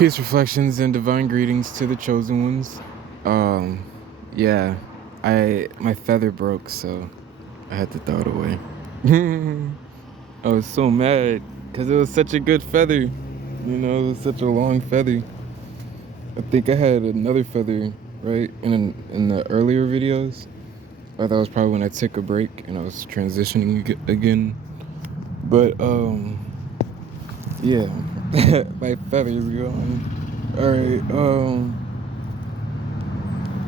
Peace, reflections, and divine greetings to the chosen ones. Um, yeah, my feather broke, so I had to throw it away. I was so mad because it was such a good feather. It was such a long feather. I think I had another feather right in the earlier videos. Or that was probably when I took a break and I was transitioning again. But yeah, my feather's gone. All right.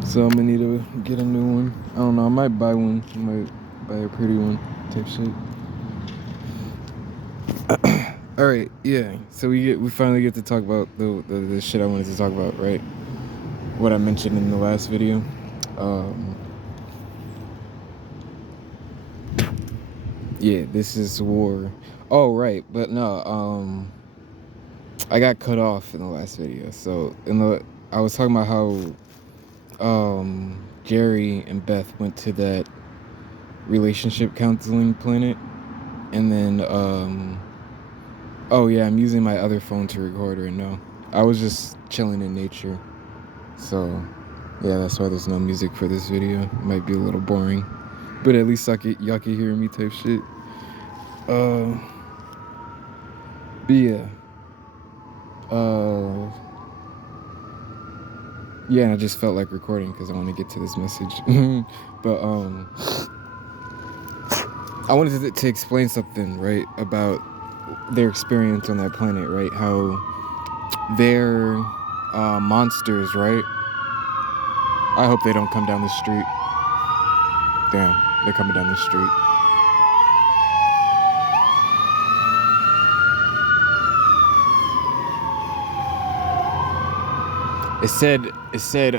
So I'm gonna need to get a new one. I don't know. I might buy one. I might buy a pretty one type shit. All right. Yeah. So we finally get to talk about the shit I wanted to talk about, right? What I mentioned in the last video. Yeah. This is war. Oh right. But no. I got cut off in the last video. So I was talking about how Jerry and Beth went to that relationship counseling planet, and then oh yeah, I'm using my other phone to record right now. I was just chilling in nature, so yeah, that's why there's no music for this video. It might be a little boring, but at least y'all can hear me type shit. But yeah, yeah, and I just felt like recording because I want to get to this message. But I wanted to explain something, right, about their experience on that planet, right? How they're monsters, right? I hope they don't come down the street. Damn, they're coming down the street. It said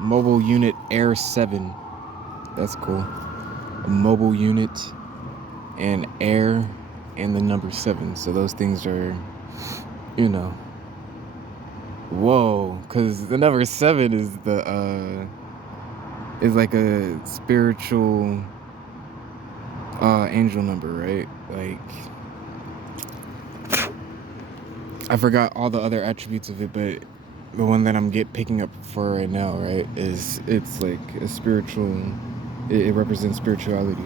mobile unit Air 7. That's cool. A mobile unit and air and the number 7. So those things are, you know. Whoa, cuz the number 7 is is like a spiritual angel number, right? Like I forgot all the other attributes of it, but the one that I'm picking up for right now, right, is it's like a spiritual. It represents spirituality,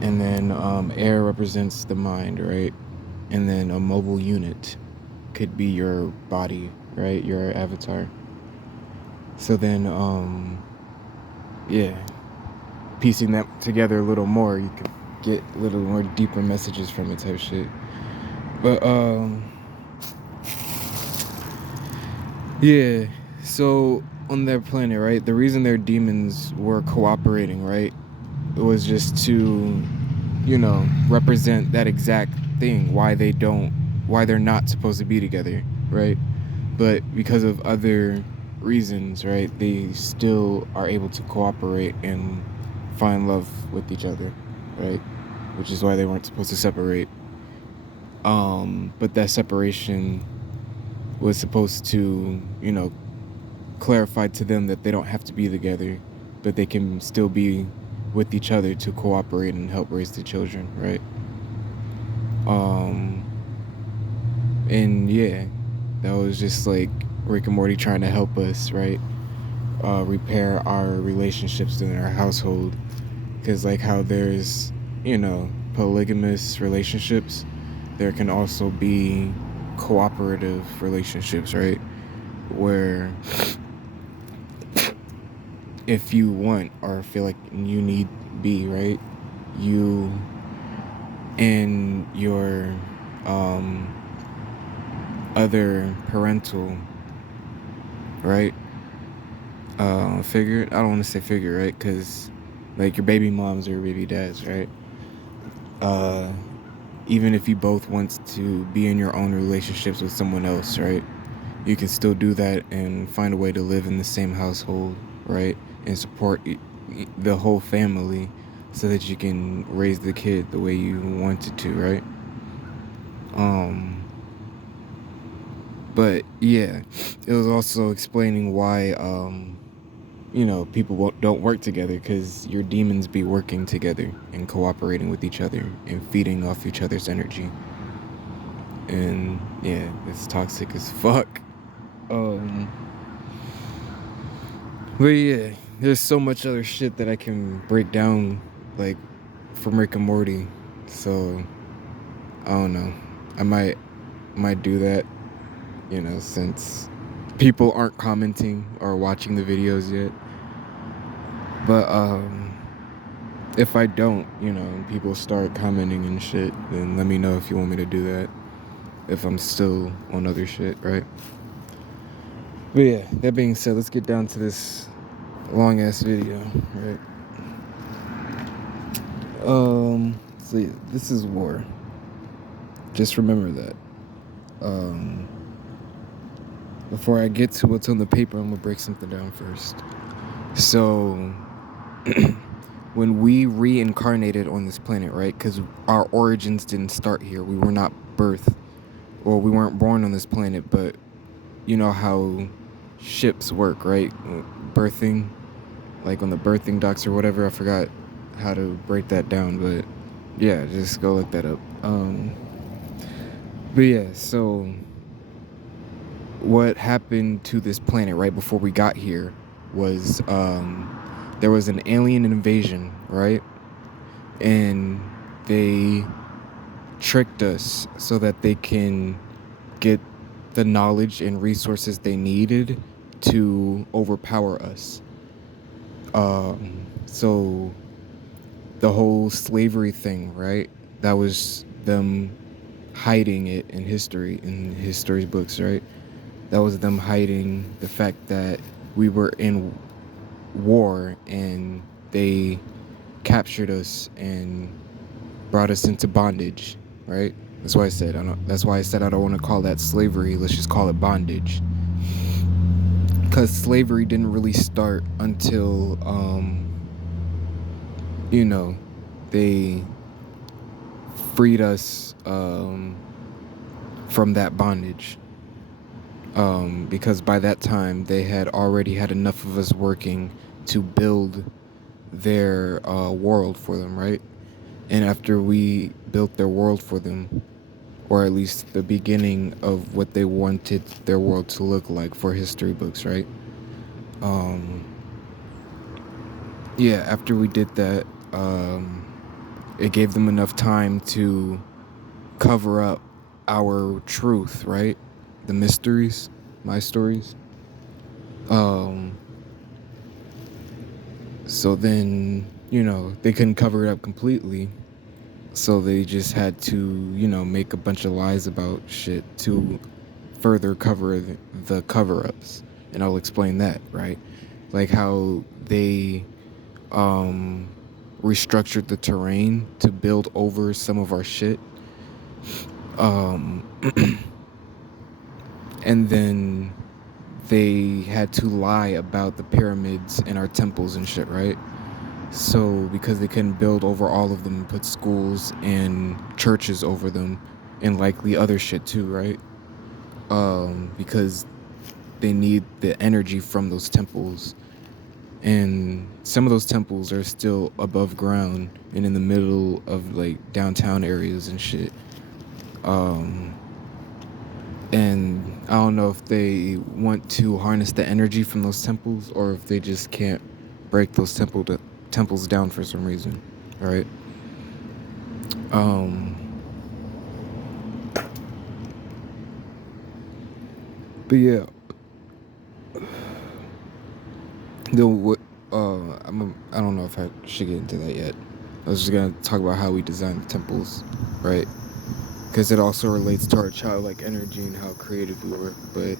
and then air represents the mind, right, and then a mobile unit could be your body, right, your avatar. So then, yeah, piecing that together a little more, you could get a little more deeper messages from it, type shit. But yeah, so on their planet, right, the reason their demons were cooperating, right, it was just to, represent that exact thing, why they're not supposed to be together, right? But because of other reasons, right, they still are able to cooperate and find love with each other, right? Which is why they weren't supposed to separate. But that separation was supposed to, clarify to them that they don't have to be together, but they can still be with each other to cooperate and help raise the children, right? And yeah, that was just like Rick and Morty trying to help us, right? Repair our relationships in our household, because like how there's, polygamous relationships, there can also be cooperative relationships, right? Where if you want or feel like you need be, right, you and your other parental, right, figure, I don't want to say figure, right, because like your baby moms or your baby dads, right, even if you both want to be in your own relationships with someone else, right, you can still do that and find a way to live in the same household, right, and support the whole family so that you can raise the kid the way you wanted to, right? But yeah, it was also explaining why people don't work together, because your demons be working together and cooperating with each other and feeding off each other's energy. and yeah, it's toxic as fuck. Um, but yeah, there's so much other shit that I can break down, like from Rick and Morty. So I don't know. I might do that, since people aren't commenting or watching the videos yet. But if I don't, and people start commenting and shit, then let me know if you want me to do that. If I'm still on other shit, right? But yeah, that being said, let's get down to this long ass video, right? So yeah, this is war. Just remember that. Before I get to what's on the paper, I'm gonna break something down first. So, when we reincarnated on this planet, right? Because our origins didn't start here. We were not birthed, or we weren't born on this planet. But you know how ships work, right? Birthing, like on the birthing docks or whatever. I forgot how to break that down, but yeah, just go look that up. But yeah, so what happened to this planet right before we got here was there was an alien invasion, right? And they tricked us so that they can get the knowledge and resources they needed to overpower us. So the whole slavery thing, right? That was them hiding it in history books, right? That was them hiding the fact that we were in war and they captured us and brought us into bondage, right? That's why I said I don't want to call that slavery. Let's just call it bondage. Because slavery didn't really start until they freed us from that bondage. Because by that time they had already had enough of us working to build their world for them, right? And after we built their world for them, or at least the beginning of what they wanted their world to look like for history books, right? Yeah, after we did that, it gave them enough time to cover up our truth, right? The mysteries, my stories. So then, they couldn't cover it up completely. So they just had to, make a bunch of lies about shit to further cover the cover-ups. And I'll explain that, right? Like how they restructured the terrain to build over some of our shit. And then they had to lie about the pyramids and our temples and shit, right? So because they couldn't build over all of them and put schools and churches over them and likely other shit too, right? Because they need the energy from those temples. And some of those temples are still above ground and in the middle of like downtown areas and shit. And I don't know if they want to harness the energy from those temples or if they just can't break those temples down for some reason, right? But yeah, I don't know if I should get into that yet. I was just gonna talk about how we design the temples, right? Because it also relates to our childlike energy and how creative we were. But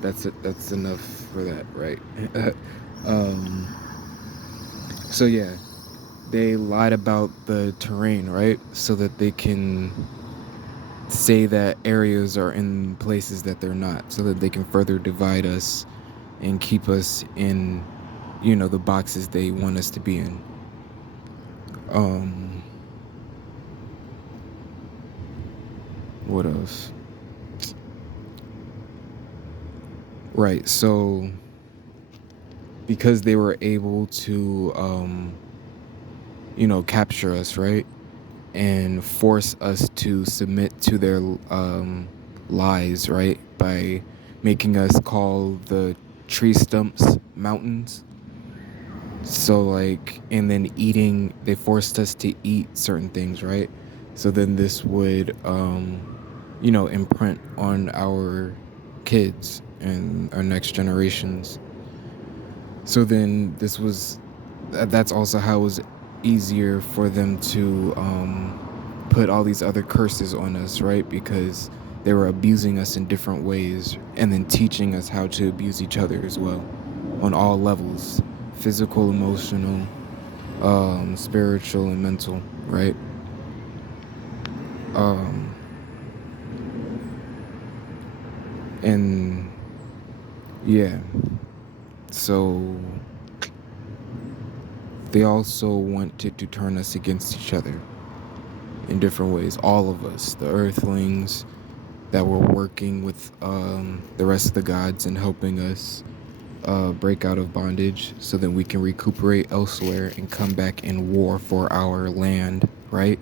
that's it. That's enough for that, right? So yeah, they lied about the terrain, right? So that they can say that areas are in places that they're not, so that they can further divide us and keep us in, the boxes they want us to be in. What else? Right, so because they were able to capture us, right? and force us to submit to their lies, right? By making us call the tree stumps mountains. So like, and then eating, they forced us to eat certain things, right? So then this would, imprint on our kids and our next generations. So then that's also how it was easier for them to put all these other curses on us, right? Because they were abusing us in different ways and then teaching us how to abuse each other as well on all levels: physical, emotional, spiritual, and mental, right? Um, and yeah, so they also wanted to turn us against each other in different ways. All of us, the earthlings that were working with the rest of the gods and helping us break out of bondage so that we can recuperate elsewhere and come back in war for our land, right?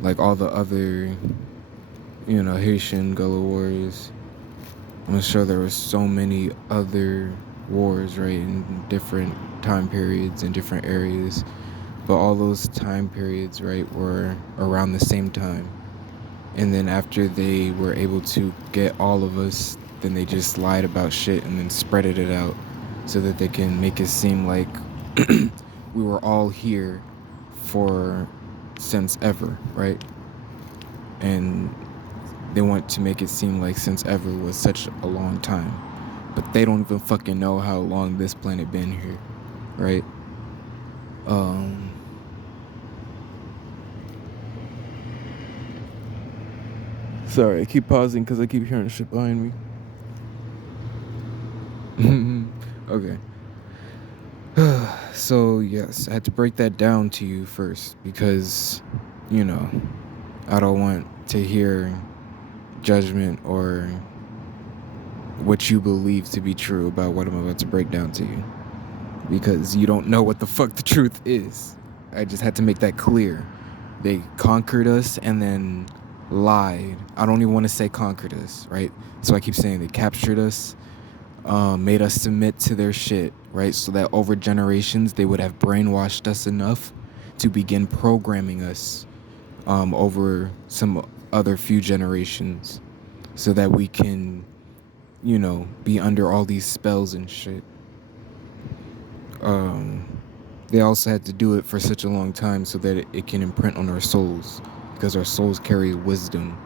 Like all the other, Haitian Gullah wars. I'm sure there were so many other wars, right, in different time periods in different areas. But all those time periods, right, were around the same time. And then after they were able to get all of us, then they just lied about shit and then spreaded it out so that they can make it seem like we were all here for since ever, right? And they want to make it seem like since ever was such a long time. But they don't even fucking know how long this planet been here, right? Sorry, I keep pausing because I keep hearing shit behind me. Okay. So, yes, I had to break that down to you first because, I don't want to hear judgment or what you believe to be true about what I'm about to break down to you, because you don't know what the fuck the truth is. I just had to make that clear. They conquered us and then lied. I don't even want to say conquered us, right? So I keep saying they captured us, made us submit to their shit, right? So that over generations they would have brainwashed us enough to begin programming us over some other few generations so that we can, be under all these spells and shit. They also had to do it for such a long time so that it can imprint on our souls, because our souls carry wisdom.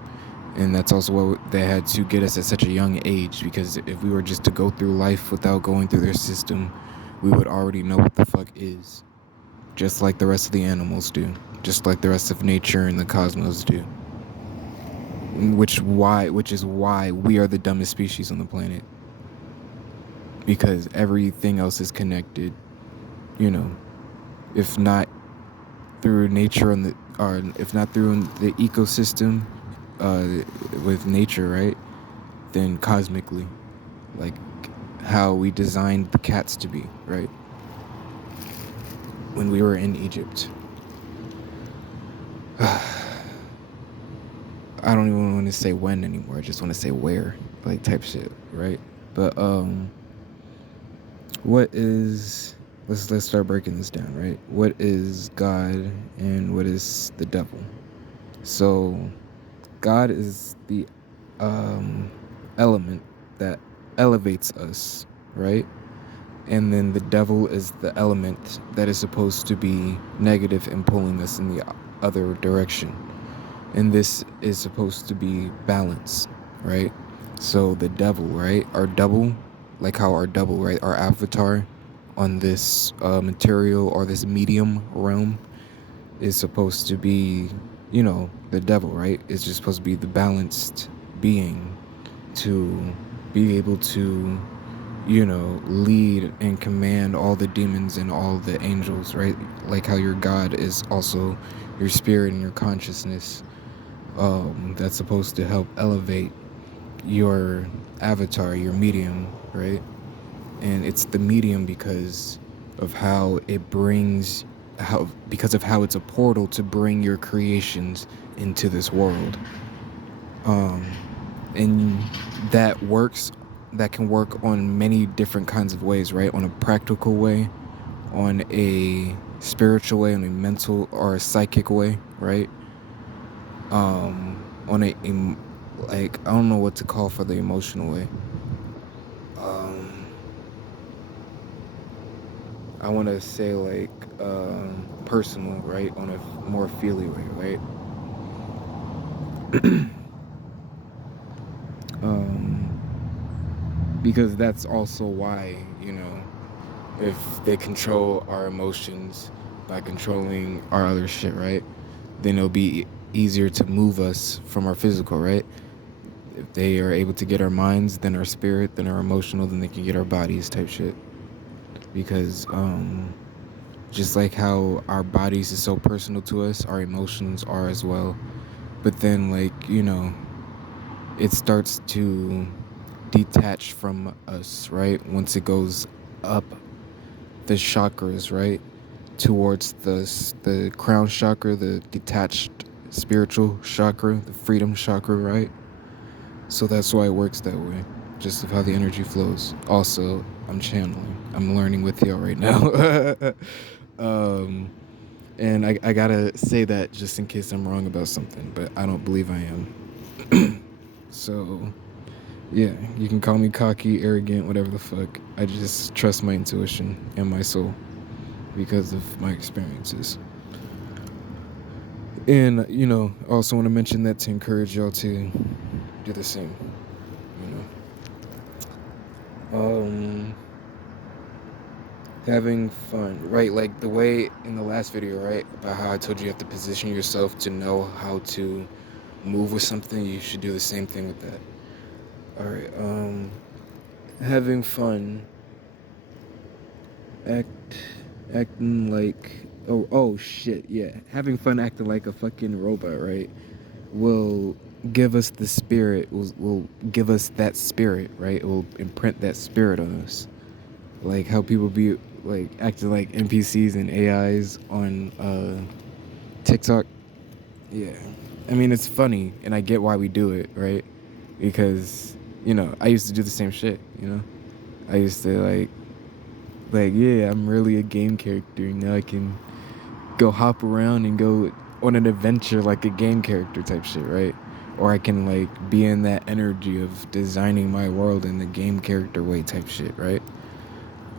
And that's also what they had to get us at such a young age, because if we were just to go through life without going through their system, we would already know what the fuck is. Just like the rest of the animals do. Just like the rest of nature and the cosmos do. Which is why we are the dumbest species on the planet. Because everything else is connected, if not through nature or if not through the ecosystem, with nature, right? Then cosmically, like how we designed the cats to be, right? When we were in Egypt. I don't even want to say when anymore. I just want to say where, like type shit, right? But what is let's start breaking this down, right? What is God and what is the devil? So God is the element that elevates us, right? And then the devil is the element that is supposed to be negative and pulling us in the other direction. And this is supposed to be balance, right? So the devil, right? Our double, like how our double, right? Our avatar on this material or this medium realm is supposed to be, the devil, right? It's just supposed to be the balanced being to be able to, lead and command all the demons and all the angels, right? Like how your God is also your spirit and your consciousness. That's supposed to help elevate your avatar, your medium, right? And it's the medium because of how it brings how it's a portal to bring your creations into this world. And that can work on many different kinds of ways, right? On a practical way, on a spiritual way, on a mental or a psychic way, right? On like, I don't know what to call for the emotional way. I want to say like personal, right? On a more feely way, right? Because that's also why, if they control our emotions by controlling our other shit, right? Then it'll be easier to move us from our physical, right? If they are able to get our minds, then our spirit, then our emotional, then they can get our bodies type shit. Because just like how our bodies is so personal to us, our emotions are as well. But then, like, it starts to detach from us, right? Once it goes up the chakras, right? Towards the crown chakra, the detached spiritual chakra, the freedom chakra, right? So that's why it works that way, just of how the energy flows. Also, I'm channeling. I'm learning with y'all right now. And I gotta say that just in case I'm wrong about something, but I don't believe I am. So, yeah, you can call me cocky, arrogant, whatever the fuck. I just trust my intuition and my soul because of my experiences. And, I also want to mention that to encourage y'all to do the same, having fun, right? Like the way in the last video, right? About how I told you have to position yourself to know how to move with something. You should do the same thing with that. All right. Having fun. Acting like, oh shit, yeah. Having fun acting like a fucking robot, right? Will give us the spirit, will give us that spirit, right? It will imprint that spirit on us. Like how people be like acting like NPCs and AIs on TikTok. Yeah. I mean, it's funny and I get why we do it, right? Because, I used to do the same shit, I used to like, yeah, I'm really a game character. I can go hop around and go on an adventure like a game character type shit, right? Or I can like be in that energy of designing my world in the game character way type shit, right?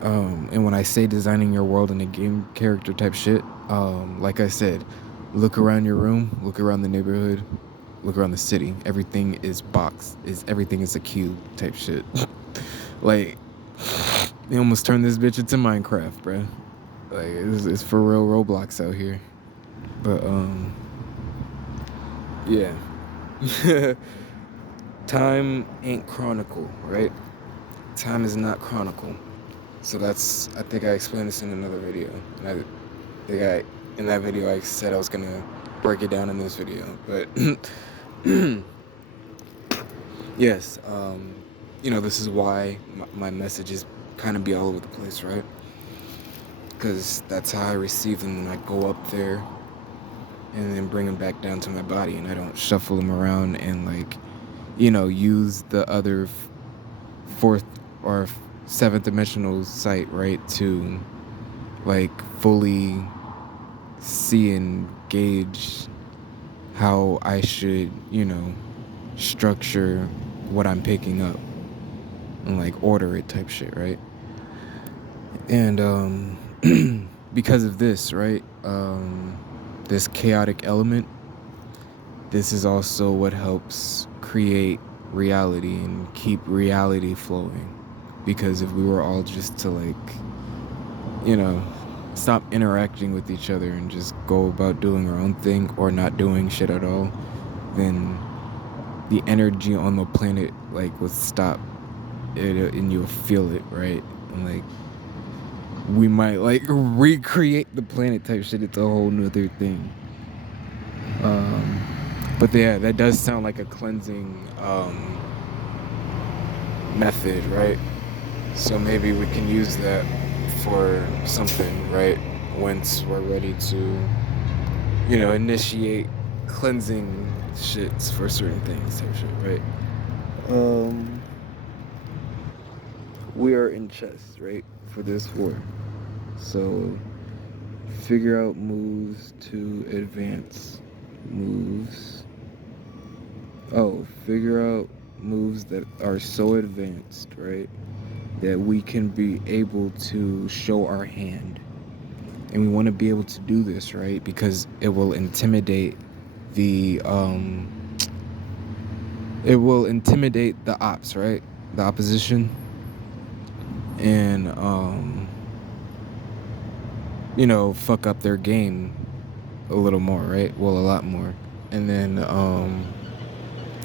And when I say designing your world in a game character type shit, like I said, look around your room, look around the neighborhood, look around the city. Everything is boxed. Everything is a cube type shit. Like, they almost turned this bitch into Minecraft, bruh. Like, it's for real Roblox out here. But, yeah. Time ain't chronicle, right? Time is not chronicle. So I think I explained this in another video. And I think in that video I said I was gonna break it down in this video. But, yes, this is why my messages kind of be all over the place, right? Because that's how I receive them when I go up there and then bring them back down to my body, and I don't shuffle them around and like, use the other fourth or seventh dimensional sight, right, to like fully see and gauge how I should, structure what I'm picking up and like order it type shit, right? And because of this, right, this chaotic element, this is also what helps create reality and keep reality flowing. Because if we were all just to like, stop interacting with each other and just go about doing our own thing or not doing shit at all, then the energy on the planet like would stop and you'll feel it, right? And like we might like recreate the planet type shit. It's a whole nother thing. But yeah, that does sound like a cleansing method, right? So maybe we can use that for something, right? once we're ready to, initiate cleansing shits for certain things type shit, right? Um, we are in chess, right, for this war. So figure out moves to advance. Moves. Oh, figure out moves that are so advanced, right, that we can be able to show our hand. And we want to be able to do this, right, because it will intimidate the ops, right, the opposition, and fuck up their game a little more, right? Well, a lot more. And then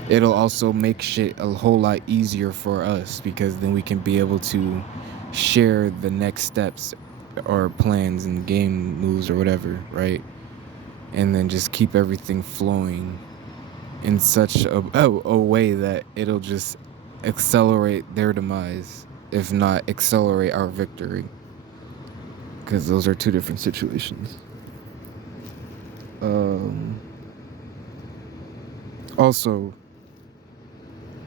it'll also make shit a whole lot easier for us, because then we can be able to share the next steps or plans and game moves or whatever, right? And then just keep everything flowing in such a way that it'll just accelerate their demise, if not accelerate our victory, because those are two different situations. Also,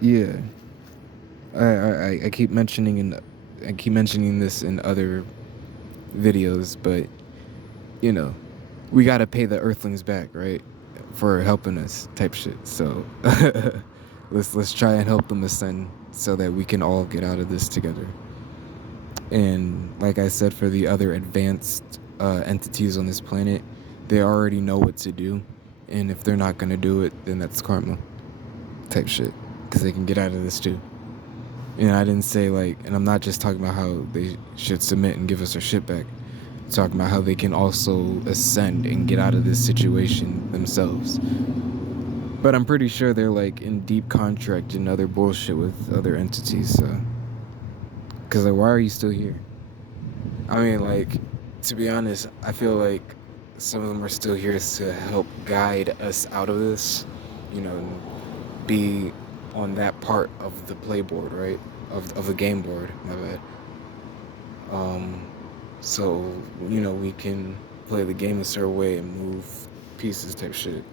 yeah, I keep mentioning this in other videos, but we gotta pay the Earthlings back, right, for helping us, type shit. So let's try and help them ascend so that we can all get out of this together. And like I said, for the other advanced entities on this planet, they already know what to do, and if they're not gonna do it, then that's karma, type shit, because they can get out of this too. And I didn't say and I'm not just talking about how they should submit and give us our shit back. I'm talking about how they can also ascend and get out of this situation themselves. But I'm pretty sure they're in deep contract and other bullshit with other entities, so. Because why are you still here? I mean, to be honest, I feel like some of them are still here to help guide us out of this, be on that part of the playboard, right? Of the game board, my bad. So, we can play the game a certain way and move pieces type shit.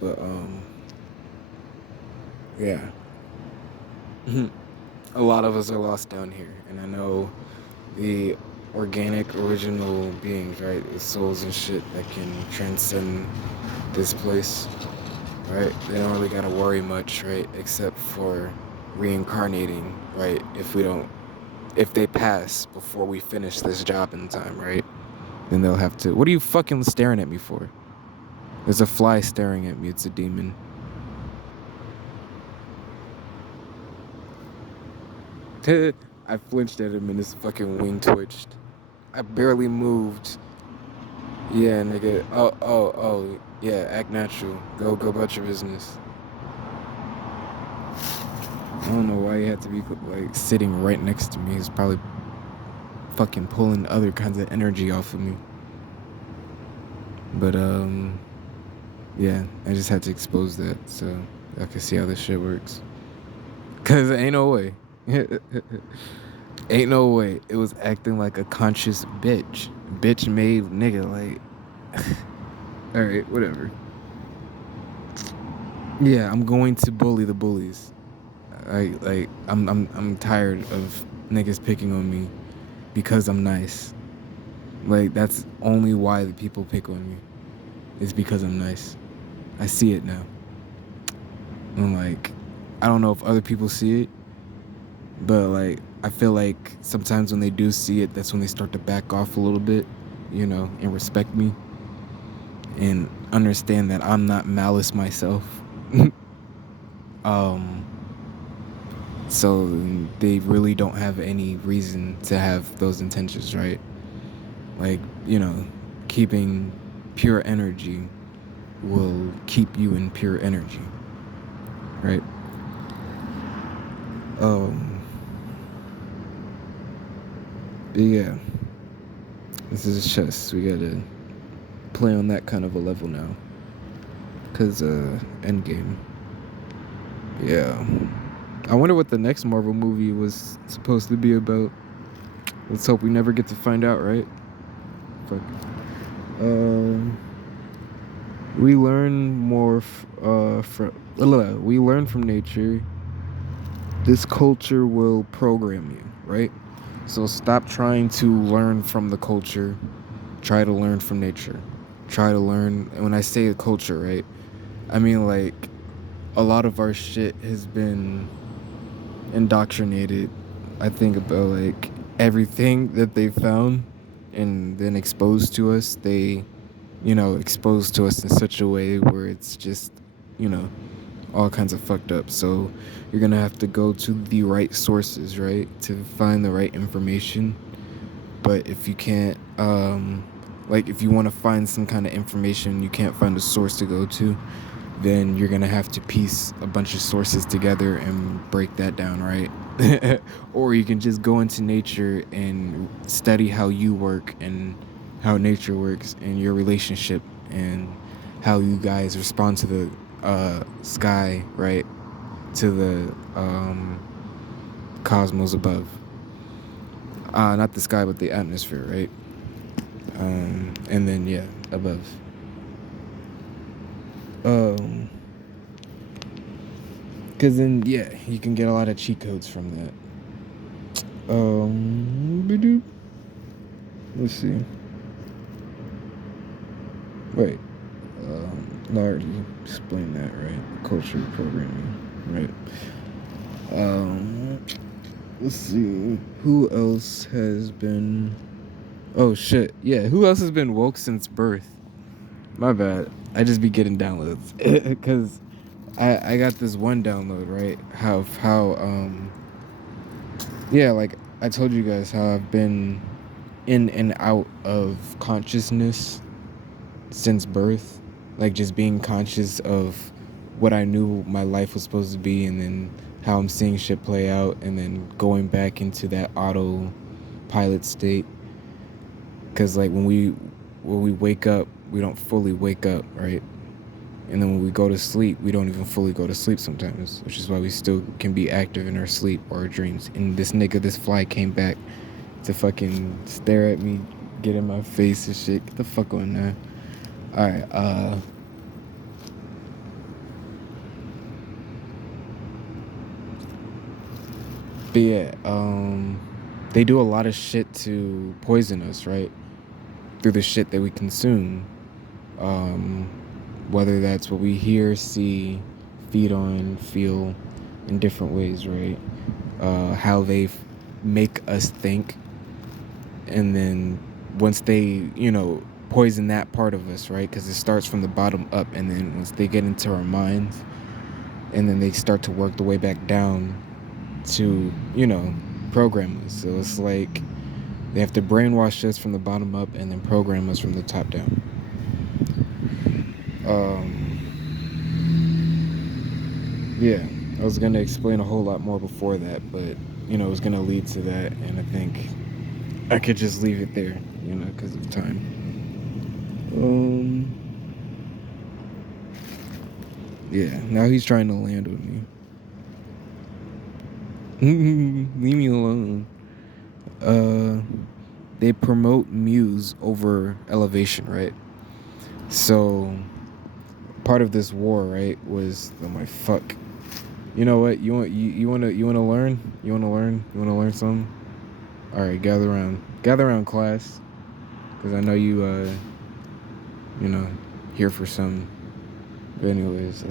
But, yeah. A lot of us are lost down here, and I know the organic original beings, right, the souls and shit that can transcend this place, right, they don't really gotta worry much, right, except for reincarnating, right, if they pass before we finish this job in time, right, then they'll have to. What are you fucking staring at me for? There's a fly staring at me. It's a demon. I flinched at him and his fucking wing twitched. I barely moved. Yeah, nigga. Oh. Yeah, act natural. Go about your business. I don't know why he had to be sitting right next to me. He's probably fucking pulling other kinds of energy off of me. But yeah, I just had to expose that so I could see how this shit works. Cause ain't no way. Ain't no way. It was acting like a conscious bitch. Bitch made nigga Alright, whatever. Yeah, I'm going to bully the bullies. I'm tired of niggas picking on me because I'm nice. That's only why the people pick on me. It's because I'm nice. I see it now. I'm I don't know if other people see it, but I feel like sometimes when they do see it, that's when they start to back off a little bit, and respect me and understand that I'm not malice myself. So they really don't have any reason to have those intentions, right? Keeping pure energy will keep you in pure energy, right? But yeah, this is chess. We gotta play on that kind of a level now, cause Endgame. Yeah, I wonder what the next Marvel movie was supposed to be about. Let's hope we never get to find out, right? Fuck. Um, we learn more. We learn from nature. This culture will program you, right? So stop trying to learn from the culture. Try to learn from nature. Try to learn. And when I say the culture, right, I mean like a lot of our shit has been indoctrinated. I think about like everything that they found and then exposed to us. They, exposed to us in such a way where it's just, you know, all kinds of fucked up. So you're gonna have to go to the right sources, right, to find the right information. But if you can't, like if you want to find some kind of information, you can't find a source to go to, then you're gonna have to piece a bunch of sources together and break that down, right? Or you can just go into nature and study how you work and how nature works and your relationship and how you guys respond to the sky, right? To the cosmos above. Not the sky, but the atmosphere, right? And then, yeah, above. Because then, yeah, you can get a lot of cheat codes from that. Let's see. Wait. I already explained that, right? Culture programming, right? Let's see. Who else has been... Oh, shit. Yeah, who else has been woke since birth? My bad. I just be getting downloads. Because I got this one download, right? Yeah, like I told you guys how I've been in and out of consciousness since birth. Like just being conscious of what I knew my life was supposed to be and then how I'm seeing shit play out and then going back into that autopilot state. Because like when we wake up, we don't fully wake up, right? And then when we go to sleep, we don't even fully go to sleep sometimes, which is why we still can be active in our sleep or our dreams. And this fly came back to fucking stare at me, get in my face and shit. Get the fuck on now. Alright, but yeah, they do a lot of shit to poison us, right? Through the shit that we consume. Whether that's what we hear, see, feed on, feel in different ways, right? How they make us think. And then once they, poison that part of us, right? Because it starts from the bottom up. And then once they get into our minds, and then they start to work the way back down to, program us. So it's like they have to brainwash us from the bottom up and then program us from the top down. Yeah, I was gonna explain a whole lot more before that, but it was gonna lead to that, and I think I could just leave it there, because of time. Yeah, now he's trying to land with me. Leave me alone. They promote muse over elevation, right? So part of this war, right, was fuck. You know what? You wanna learn? You wanna learn something? All right, gather around, class, because I know you here for some. But anyways,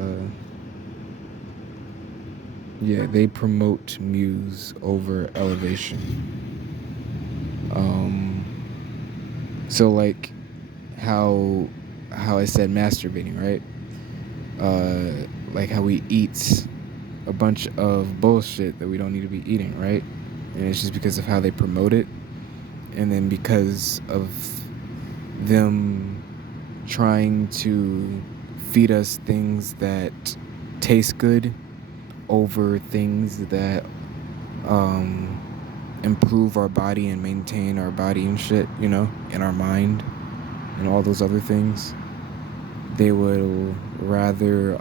yeah, they promote muse over elevation. So like how I said masturbating, right? Like how we eat a bunch of bullshit that we don't need to be eating, right? And it's just because of how they promote it, and then because of them trying to feed us things that taste good over things that improve our body and maintain our body and shit, and our mind and all those other things. They would rather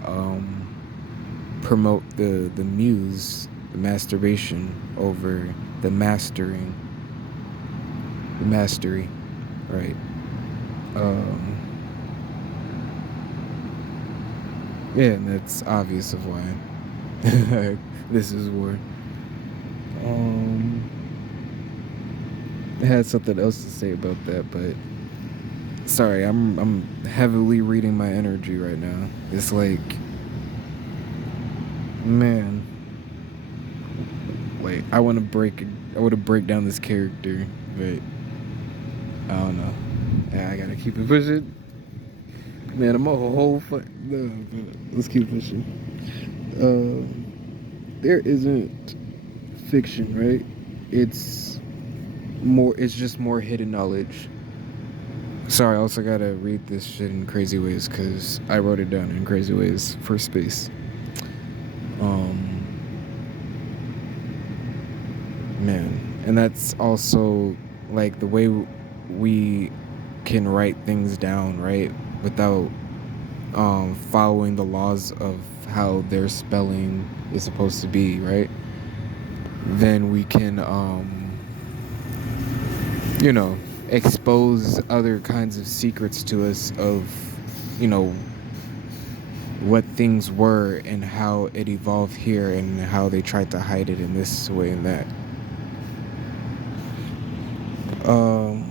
promote the muse, the masturbation, over the mastery, right? Um, yeah, and that's obvious of why this is war. Um, I had something else to say about that, but sorry, I'm heavily reading my energy right now. It's like, man, like I want to break down this character, but I don't know. Yeah, I gotta keep it pushing. Man, I'm a whole no, let's keep pushing. There isn't fiction, right? It's it's just more hidden knowledge. Sorry, I also gotta read this shit in crazy ways because I wrote it down in crazy ways for space. Um, man, and that's also like the way we can write things down, right? Without following the laws of how their spelling is supposed to be, right? Then we can, you know, expose other kinds of secrets to us of, you know, what things were and how it evolved here and how they tried to hide it in this way and that. Um,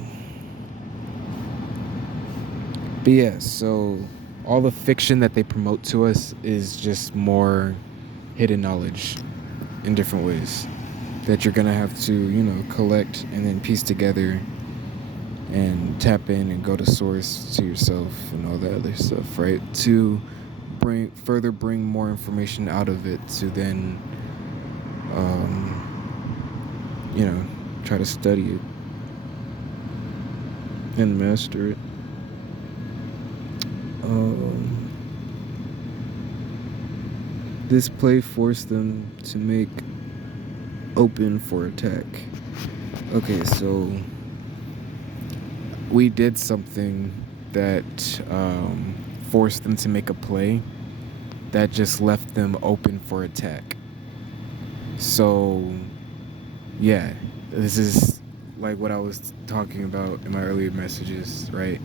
but yeah, so all the fiction that they promote to us is just more hidden knowledge in different ways that you're gonna have to, you know, collect and then piece together and tap in and go to source to yourself and all that other stuff, right? To bring more information out of it to then, you know, try to study it and master it. This play forced them to make open for attack. Okay, so we did something that forced them to make a play that just left them open for attack. So, yeah, this is like what I was talking about in my earlier messages, right?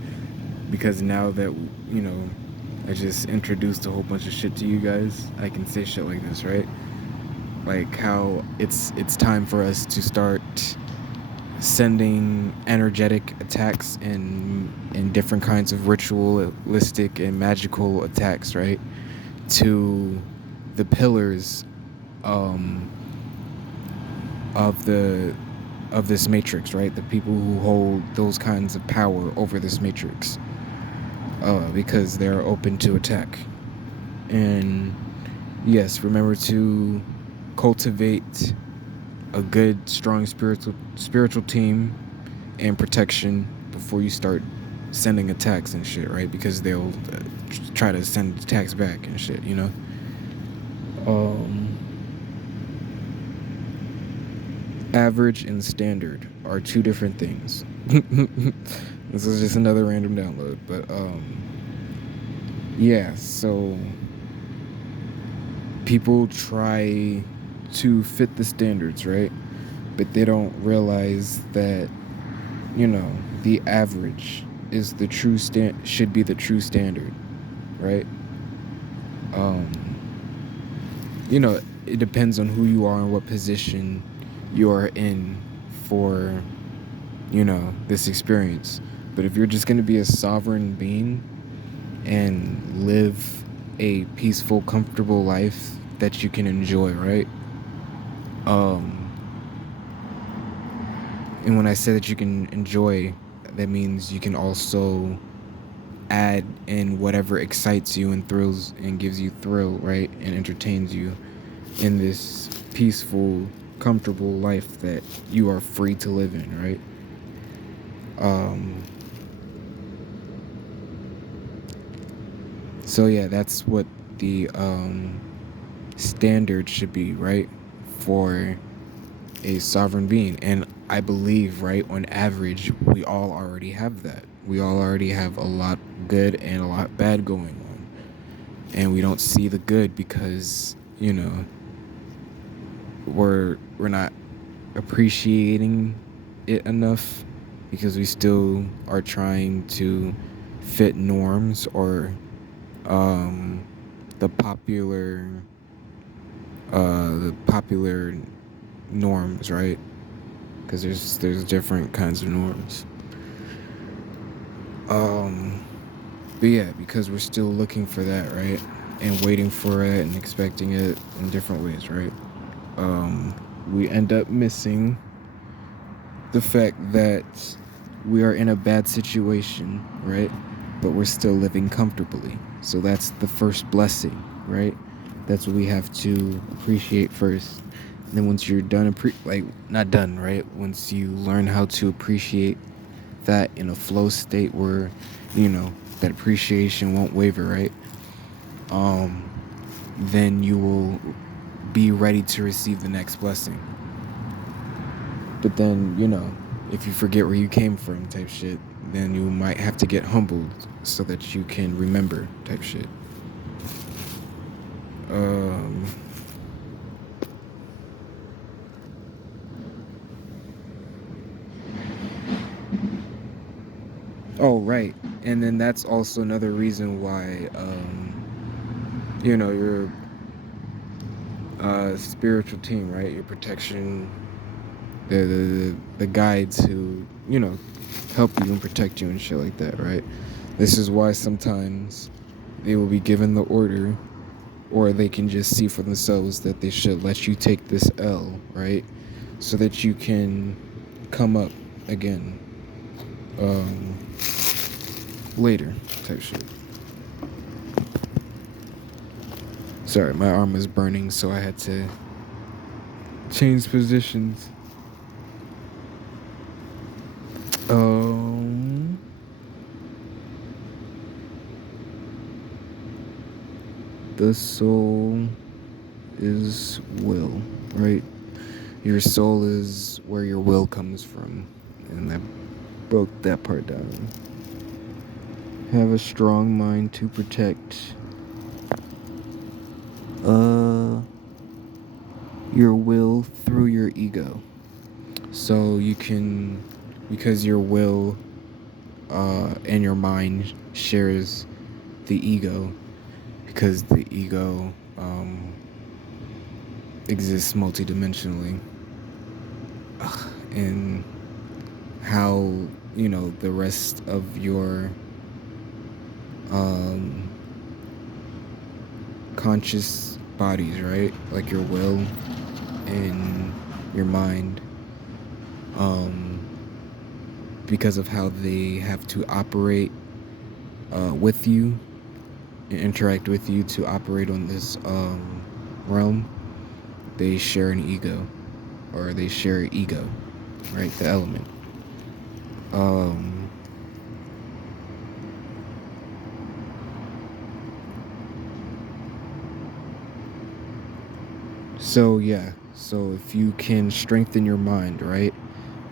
Because now that, you know, I just introduced a whole bunch of shit to you guys, I can say shit like this, right? Like how it's time for us to start sending energetic attacks and different kinds of ritualistic and magical attacks, right? To the pillars um, of this matrix, right? The people who hold those kinds of power over this matrix, because they're open to attack. And yes, remember to cultivate a good, strong spiritual team and protection before you start sending attacks and shit, right? Because they'll try to send attacks back and shit, you know. Average and standard are two different things. This is just another random download, but yeah. So people try to fit the standards, right? But they don't realize that, you know, the average is the true should be the true standard, right? You know, it depends on who you are and what position you are in for, you know, this experience. But if you're just going to be a sovereign being and live a peaceful, comfortable life that you can enjoy, right? And when I say that you can enjoy, that means you can also add in whatever excites you and thrills and gives you thrill, right? And entertains you in this peaceful, comfortable life that you are free to live in, right? So yeah, that's what the standard should be, right? For a sovereign being. And I believe, right, on average, we all already have that. We all already have a lot good and a lot bad going on. And we don't see the good because, you know, we're not appreciating it enough because we still are trying to fit norms or um, the popular norms, right? Because there's different kinds of norms. But yeah, because we're still looking for that, right? And waiting for it and expecting it in different ways, right? We end up missing the fact that we are in a bad situation, right? But we're still living comfortably. So that's the first blessing, right? That's what we have to appreciate first. And then once you're done, not done, right? Once you learn how to appreciate that in a flow state where, that appreciation won't waver, right? Then you will be ready to receive the next blessing. But then, if you forget where you came from type shit, then you might have to get humbled so that you can remember type shit. Oh, right. And then that's also another reason why, your spiritual team, right? Your protection, the guides who, help you and protect you and shit like that, right? This is why sometimes they will be given the order, or they can just see for themselves that they should let you take this L, right? So that you can come up again later type shit. Sorry, my arm was burning, so I had to change positions. The soul is will, right? Your soul is where your will comes from. And I broke that part down. Have a strong mind to protect your will through your ego. So you can, because your will and your mind shares the ego, because the ego exists multidimensionally, and how the rest of your conscious bodies, right, like your will and your mind, because of how they have to operate with you and interact with you to operate on this realm, they share an ego, or they share ego, right, the element. So yeah, so if you can strengthen your mind, right,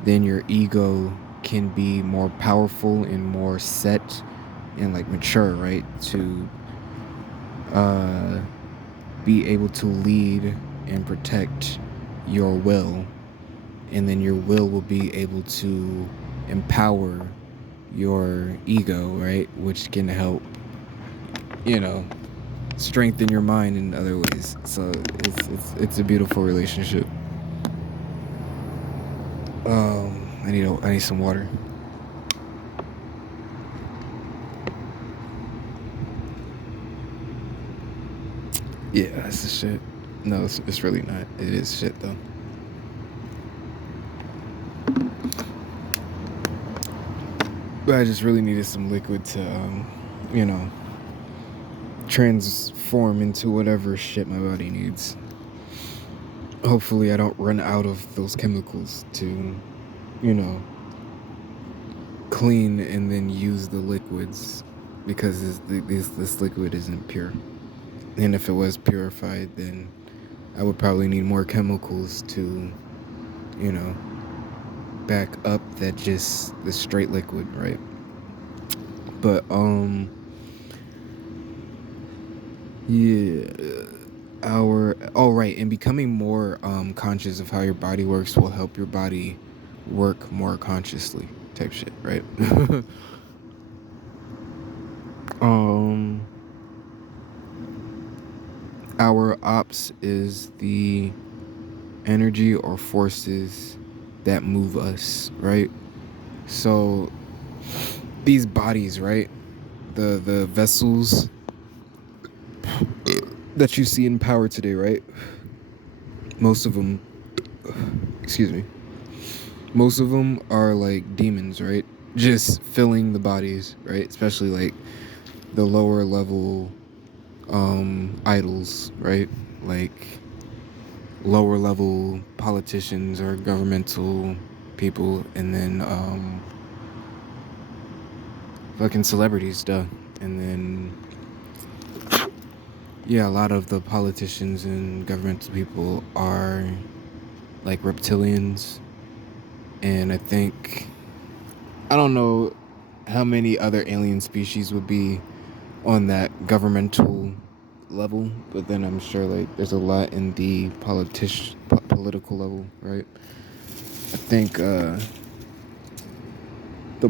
then your ego can be more powerful and more set and like mature, right, to be able to lead and protect your will, and then your will be able to empower your ego, right, which can help strengthen your mind in other ways. So it's a beautiful relationship. I need some water. Yeah, that's the shit. No, it's really not. It is shit though. But I just really needed some liquid to, transform into whatever shit my body needs. Hopefully I don't run out of those chemicals to, clean and then use the liquids, because this liquid isn't pure. And if it was purified, then I would probably need more chemicals to, back up that just the straight liquid, right? But yeah, right, and becoming more conscious of how your body works will help your body work more consciously, type shit, right? um, our ops is the energy or forces that move us, right? So these bodies, right? The vessels that you see in power today, right? Most of them, excuse me, most of them are like demons, right? Just filling the bodies, right? Especially like the lower level idols, right? Like lower level politicians or governmental people, and then fucking celebrities, duh. And then yeah, a lot of the politicians and governmental people are like reptilians, and I don't know how many other alien species would be on that governmental level, but then I'm sure like there's a lot in the political level, right? I think the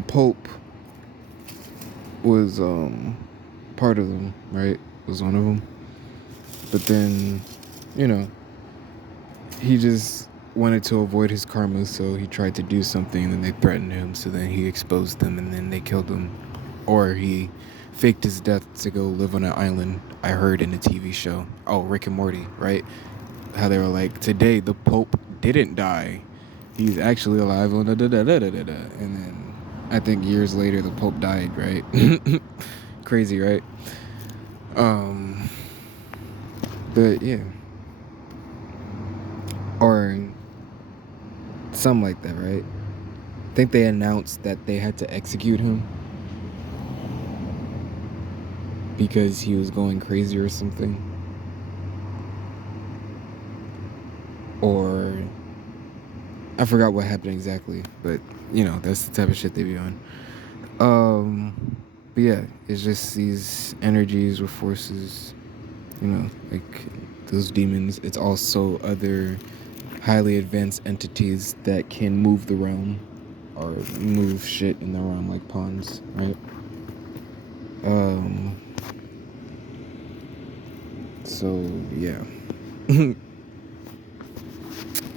Pope was part of them, right? Was one of them, but then you know he just wanted to avoid his karma, so he tried to do something, and then they threatened him, so then he exposed them, and then they killed him, or he faked his death to go live on an island. I heard in a TV show, oh, Rick and Morty, right? How they were like, today the Pope didn't die, he's actually alive on da da da da da da, and then I think years later the Pope died, right? Crazy, right? Um, but yeah, or something like that, right? I think they announced that they had to execute him because he was going crazy or something. Or I forgot what happened exactly, but you know, that's the type of shit they be on. But yeah, it's just these energies or forces, you know, like those demons. It's also other highly advanced entities that can move the realm or move shit in the realm like pawns, right? So yeah.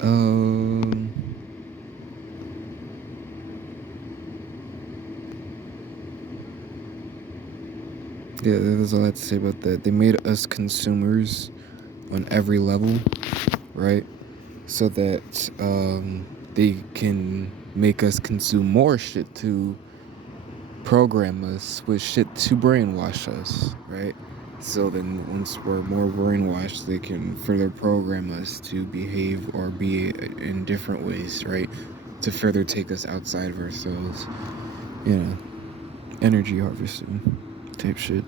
um yeah, that's all I have to say about that. They made us consumers on every level, right? So that they can make us consume more shit to program us with shit to brainwash us, right? So then once we're more brainwashed, they can further program us to behave or be in different ways, right? To further take us outside of ourselves. You know, energy harvesting type shit.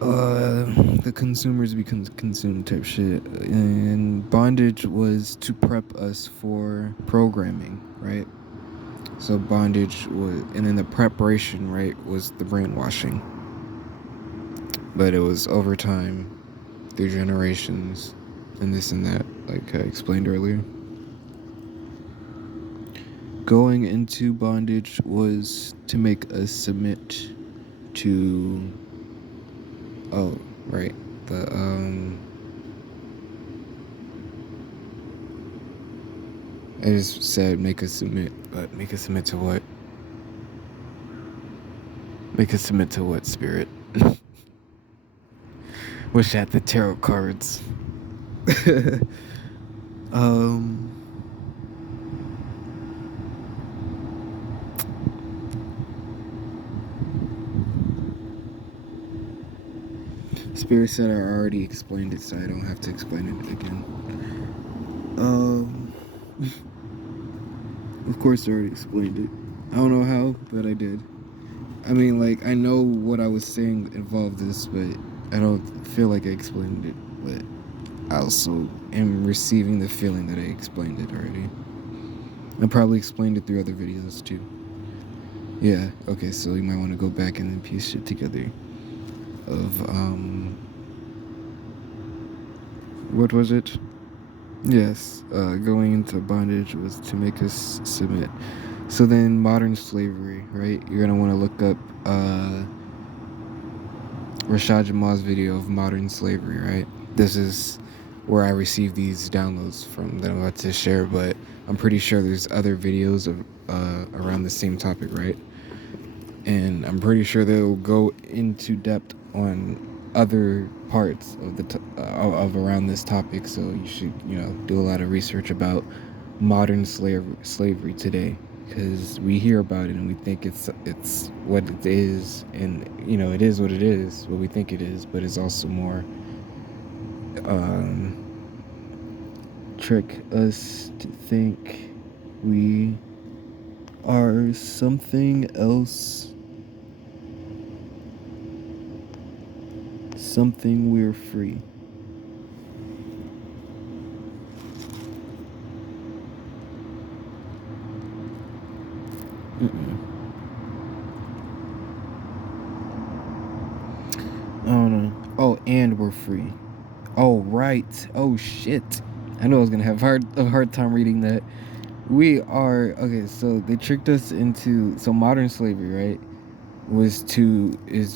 The consumers become consumed type shit. And bondage was to prep us for programming, right? So bondage was, and then the preparation, right, was the brainwashing. But it was over time, through generations, and this and that, like I explained earlier. Going into bondage was to make us submit to, oh, right, the, I just said make us submit, but make us submit to what? Make us submit to what, spirit? Wish I had the tarot cards. um... Spirit said I already explained it, so I don't have to explain it again. Of course I already explained it. I don't know how, but I did. I mean, like, I know what I was saying involved this, but I don't feel like I explained it. But I also am receiving the feeling that I explained it already. I probably explained it through other videos too. Yeah, okay, so you might want to go back and then piece shit together. Of, what was it? Yes, going into bondage was to make us submit. So then, modern slavery, right? You're gonna want to look up Rashad Jamal's video of modern slavery, right? This is where I received these downloads from that I'm about to share, but I'm pretty sure there's other videos of around the same topic, right? And I'm pretty sure they'll go into depth on other parts of of around this topic. So you should, do a lot of research about modern slavery today, because we hear about it and we think it's what it is, and it is what it is, what we think it is, but it's also more um, trick us to think we are something else, something we're free. Mm-mm. I don't know. Oh, and we're free. Oh, right. Oh, shit. I know I was gonna have a hard time reading that. We are okay. So they tricked us into modern slavery, right? Is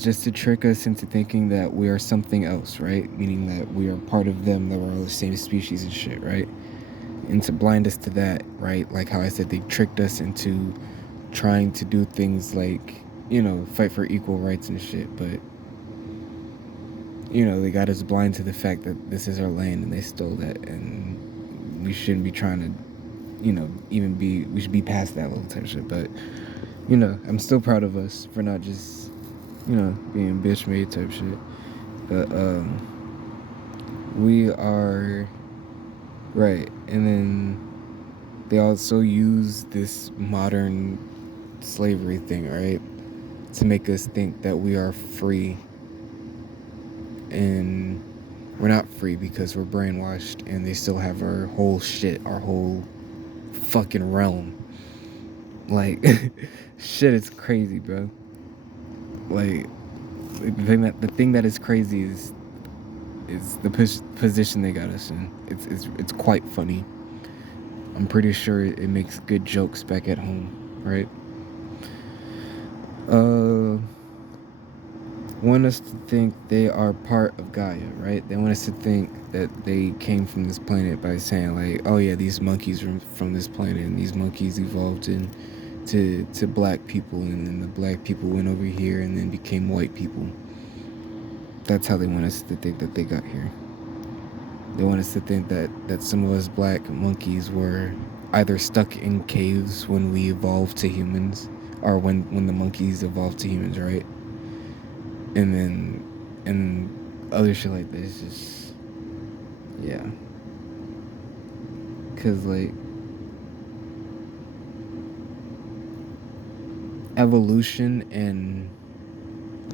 just to trick us into thinking that we are something else, right? Meaning that we are part of them, that we're all the same species and shit, right? And to blind us to that, right? Like how I said, they tricked us into trying to do things like, fight for equal rights and shit, but they got us blind to the fact that this is our land and they stole that, and we shouldn't be trying to, we should be past that little type of shit. But, I'm still proud of us for not just, being bitch made type shit. But, we are, right. And then they also use this modern slavery thing, right, to make us think that we are free, and we're not free because we're brainwashed, and they still have our whole shit, our whole fucking realm. Like, shit is crazy, bro. Like, the thing that is crazy is the position they got us in. It's quite funny. I'm pretty sure it makes good jokes back at home, right? Want us to think they are part of Gaia, right? They want us to think that they came from this planet by saying like, oh yeah, these monkeys are from this planet, and these monkeys evolved to black people, and then the black people went over here and then became white people. That's how they want us to think that they got here. They want us to think that some of us black monkeys were either stuck in caves when we evolved to humans, or when the monkeys evolved to humans, right? And other shit like this, just, yeah. Cause like evolution and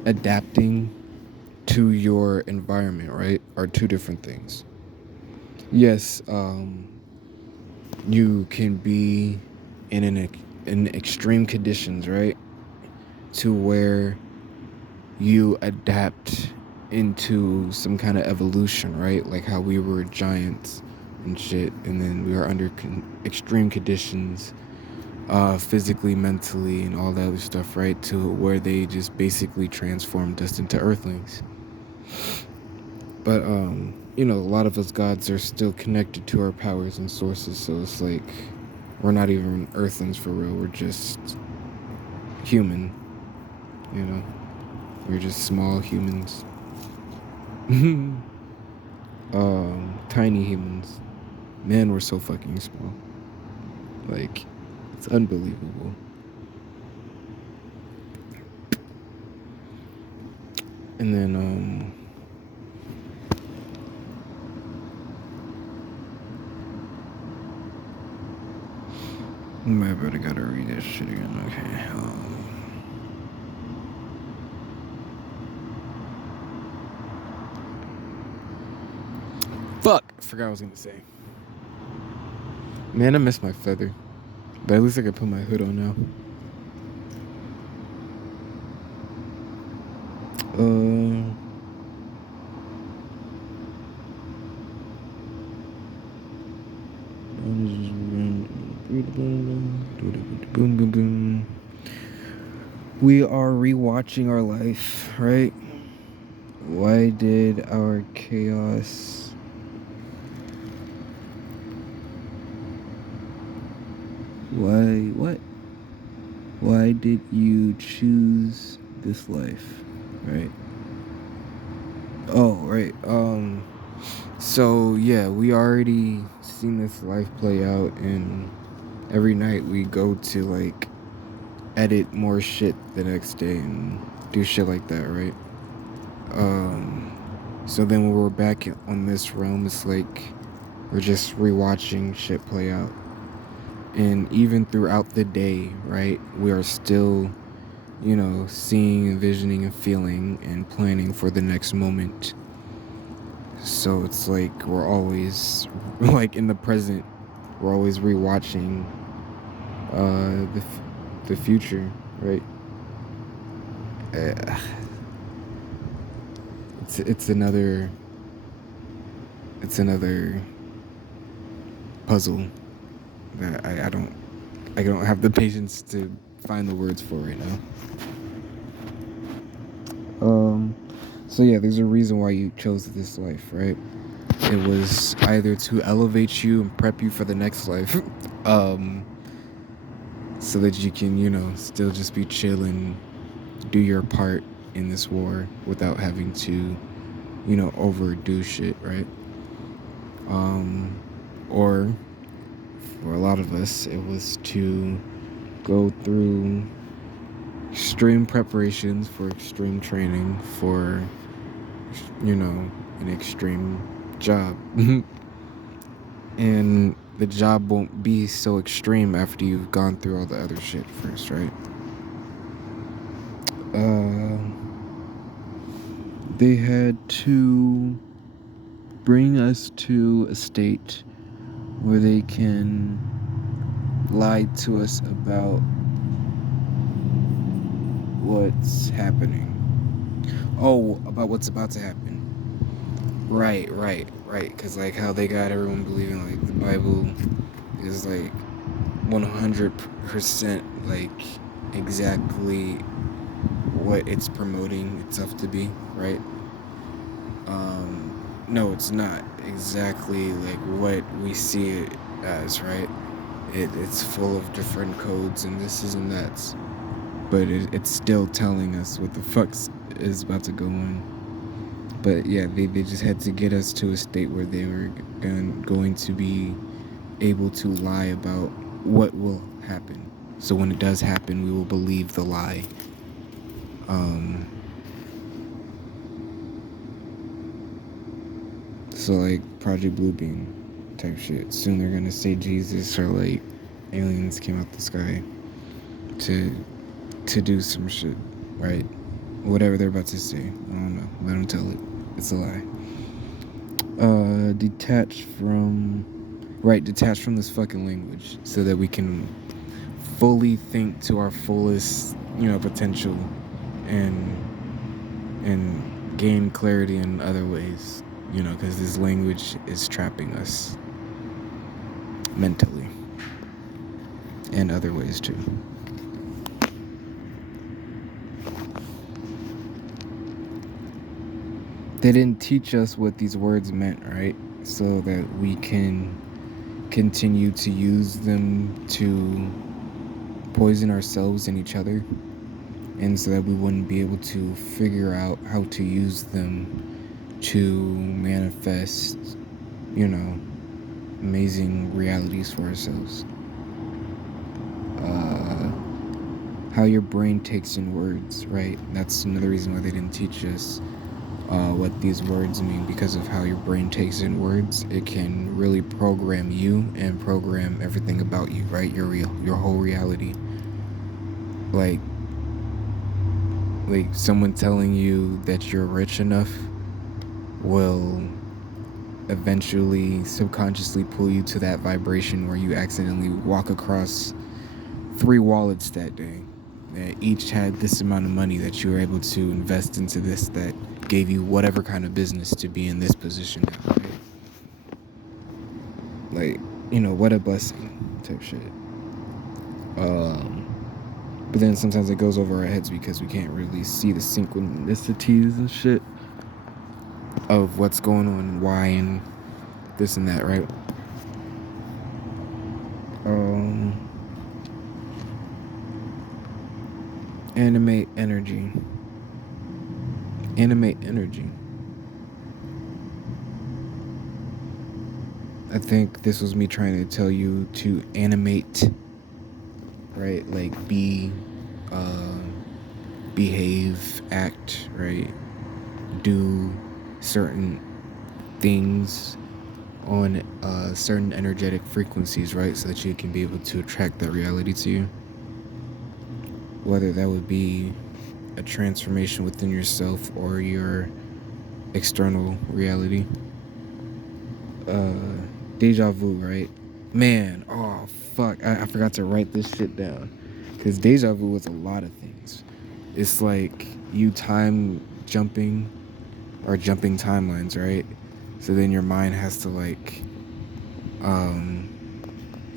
adapting to your environment, right, are two different things. Yes, you can be in extreme conditions, right, to where you adapt into some kind of evolution, right? Like how we were giants and shit, and then we were under extreme conditions, physically, mentally, and all that other stuff, right? To where they just basically transformed us into earthlings. But a lot of us gods are still connected to our powers and sources, so it's like we're not even earthlings for real. We're just human, you know. We're just small humans. Tiny humans. Man, we're so fucking small. Like, it's unbelievable. And then, my bad, I gotta read this shit again. Okay. Fuck! I forgot what I was gonna say. Man, I miss my feather. But at least I can put my hood on now. Boom, boom, boom. We are rewatching our life, right? Why did our chaos... What? Why did you choose this life, right? Oh, right. So yeah, we already seen this life play out, and every night we go to like edit more shit the next day and do shit like that, right? So then when we're back on this realm, it's like we're just rewatching shit play out. And even throughout the day, right, we are still, seeing, envisioning, and feeling and planning for the next moment. So it's like we're always, like in the present, we're always rewatching the future, right? Uh, it's another puzzle that I don't have the patience to find the words for right now. So yeah, there's a reason why you chose this life, right? It was either to elevate you and prep you for the next life, so that you can, still just be chill and do your part in this war without having to, overdo shit, right? Or for a lot of us, it was to go through extreme preparations for extreme training for, an extreme job. And the job won't be so extreme after you've gone through all the other shit first, right? They had to bring us to a state where they can lie to us about what's happening. Oh, about what's about to happen. Right. Because, like, how they got everyone believing, like, the Bible is, like, 100%, like, exactly what it's promoting itself to be, right? No, it's not exactly, like, what we see it as, right? It's full of different codes and this and that. But it's still telling us what the fuck is about to go on. But yeah, they just had to get us to a state where they were going to be able to lie about what will happen. So when it does happen, we will believe the lie. So like Project Bluebeam type shit. Soon they're gonna say Jesus or like aliens came out the sky to do some shit, right? Whatever they're about to say, I don't know. Let them tell it. It's a lie. Detach from this fucking language so that we can fully think to our fullest, potential and gain clarity in other ways, because this language is trapping us mentally and other ways too. They didn't teach us what these words meant, right? So that we can continue to use them to poison ourselves and each other, and so that we wouldn't be able to figure out how to use them to manifest, amazing realities for ourselves. How your brain takes in words, right? That's another reason why they didn't teach us what these words mean, because of how your brain takes in words. It can really program you and program everything about you, right? Your whole reality. Like someone telling you that you're rich enough will eventually subconsciously pull you to that vibration where you accidentally walk across 3 wallets that day that each had this amount of money that you were able to invest into this, that gave you whatever kind of business to be in this position now, right? Like, what a blessing type shit. Um, but then sometimes it goes over our heads because we can't really see the synchronicities and shit of what's going on and why and this and that, right? Animate energy. Animate energy. I think this was me trying to tell you to animate, right? Like behave, act, right? Do certain things on certain energetic frequencies, right? So that you can be able to attract that reality to you. Whether that would be a transformation within yourself or your external reality. Deja vu, right? Man, oh fuck, I forgot to write this shit down. Because deja vu was a lot of things. It's like you time jumping or jumping timelines, right? So then your mind has to like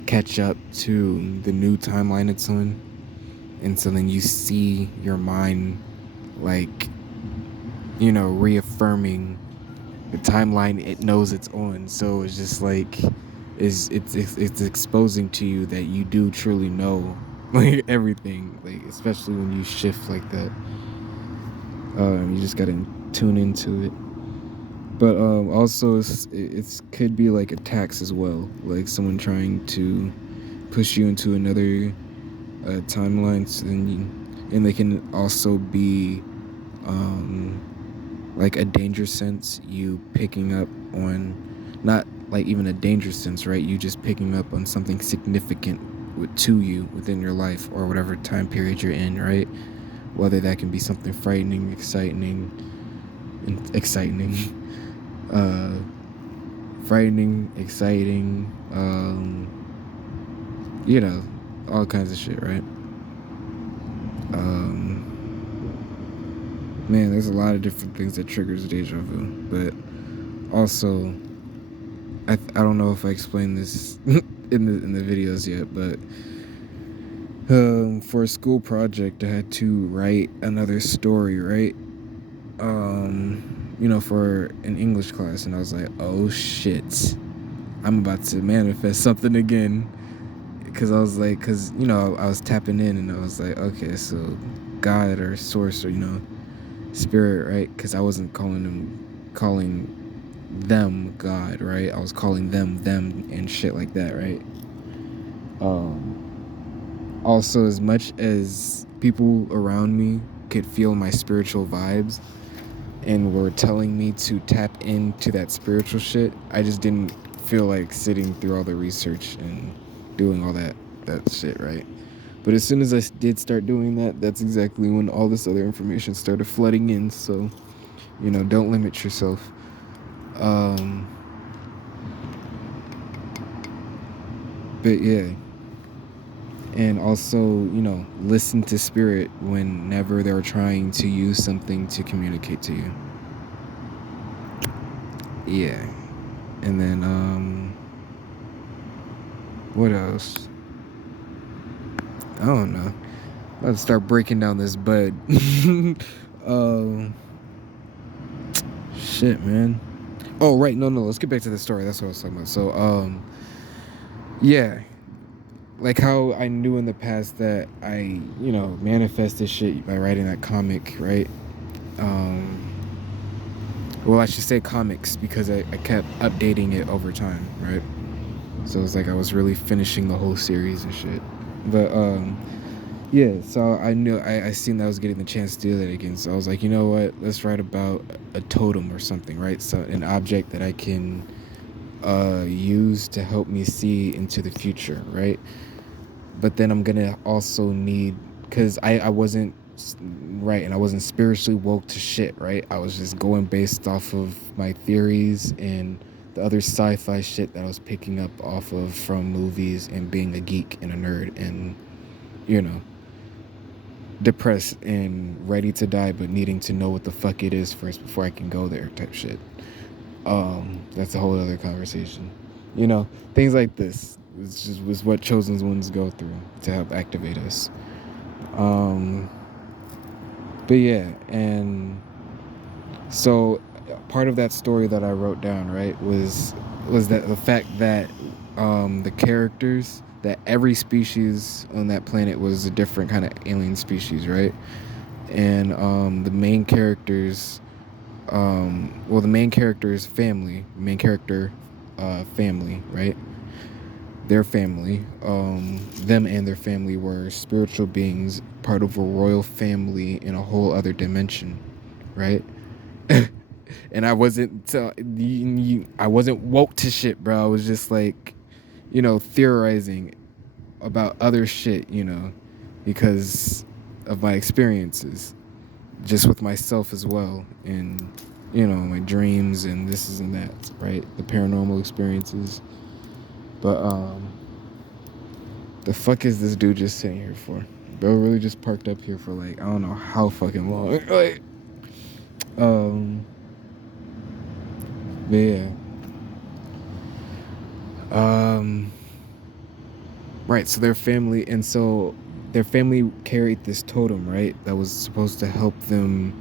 catch up to the new timeline it's on. And so then you see your mind like, you know, reaffirming the timeline it knows it's on. So it's just like it's exposing to you that you do truly know like everything, like especially when you shift like that. You just gotta tune into it. But also it's could be like attacks as well, like someone trying to push you into another timeline. So then and they can also be like a danger sense, you picking up on, not like even a danger sense, right? You just picking up on something significant to you within your life or whatever time period you're in, right? Whether that can be something frightening, exciting, frightening, exciting, you know, all kinds of shit, right? Man, there's a lot of different things that triggers deja vu, but also I don't know if I explained this in the videos yet, but for a school project I had to write another story, right? You know, for an English class, and I was like, oh shit, I'm about to manifest something again. Because I was like, because you know, I was tapping in, and I was like, okay, so God or source or, you know, spirit, right? Because I wasn't calling them God, right? I was calling them and shit like that, right? Also, as much as people around me could feel my spiritual vibes and were telling me to tap into that spiritual shit, I just didn't feel like sitting through all the research and doing all that shit, right? But as soon as I did start doing that, that's exactly when all this other information started flooding in. So, you know, don't limit yourself. But yeah. And also, you know, listen to spirit whenever they're trying to use something to communicate to you. Yeah. And then, what else? I don't know. I'm about to start breaking down this bud. Shit, man. Oh, right. No. Let's get back to the story. That's what I was talking about. So, yeah. Like how I knew in the past that I, you know, manifested shit by writing that comic, right? Well, I should say comics because I kept updating it over time, right? So it's like I was really finishing the whole series and shit. But yeah, so I knew I seen that I was getting the chance to do that again. So I was like, you know what? Let's write about a totem or something, right? So an object that I can use to help me see into the future, right? But then I'm gonna also need, because I wasn't right and I wasn't spiritually woke to shit, right? I was just going based off of my theories and the other sci-fi shit that I was picking up off of from movies and being a geek and a nerd and, you know, depressed and ready to die but needing to know what the fuck it is first before I can go there type shit. That's a whole other conversation. You know, things like this. It's just was what chosen ones go through to help activate us. Um, but yeah, and so part of that story that I wrote down, right, was that the fact that the characters, that every species on that planet was a different kind of alien species, right? And the main characters, well, the main character's family, main character, family, right? Their family, them and their family were spiritual beings, part of a royal family in a whole other dimension, right? And I wasn't woke to shit, bro. I was just like, theorizing about other shit, because of my experiences, just with myself as well, and my dreams and this is and that, right? The paranormal experiences. But the fuck is this dude just sitting here for? Bro really just parked up here for like I don't know how fucking long. Like, but yeah. Right, so their family carried this totem, right? That was supposed to help them.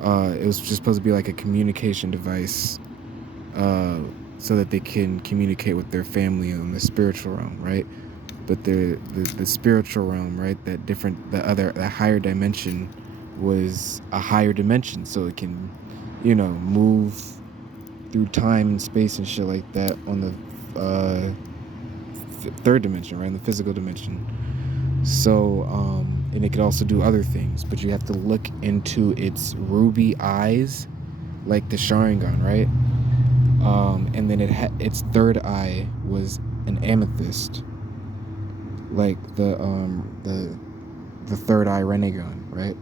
It was just supposed to be like a communication device, so that they can communicate with their family in the spiritual realm, right? But the spiritual realm, right? The higher dimension was a higher dimension, so it can, move through time and space and shit like that on the third dimension, right? In the physical dimension. So, and it could also do other things, but you have to look into its ruby eyes, like the Sharingan, right? And then its third eye was an amethyst, like the third eye Renegon, right?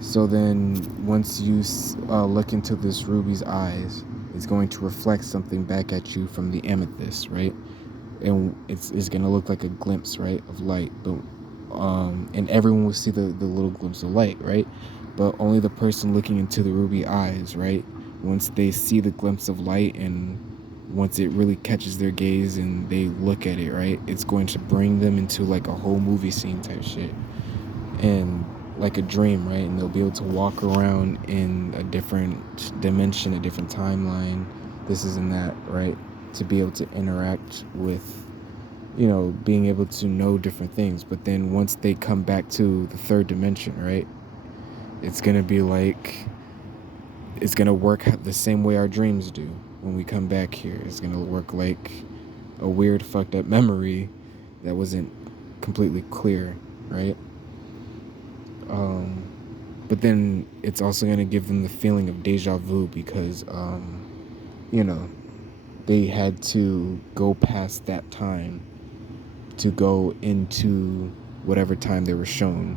So then once you look into this ruby's eyes, it's going to reflect something back at you from the amethyst, right? And it's going to look like a glimpse, right, of light. But and everyone will see the little glimpse of light, right? But only the person looking into the ruby eyes, right? Once they see the glimpse of light and once it really catches their gaze and they look at it, right, it's going to bring them into like a whole movie scene type shit. And like a dream, right? And they'll be able to walk around in a different dimension, a different timeline, this is and that, right? To be able to interact with, being able to know different things. But then once they come back to the third dimension, right? It's gonna be like, it's gonna work the same way our dreams do when we come back here. It's gonna work like a weird fucked up memory that wasn't completely clear, right? But then it's also going to give them the feeling of deja vu because, they had to go past that time to go into whatever time they were shown.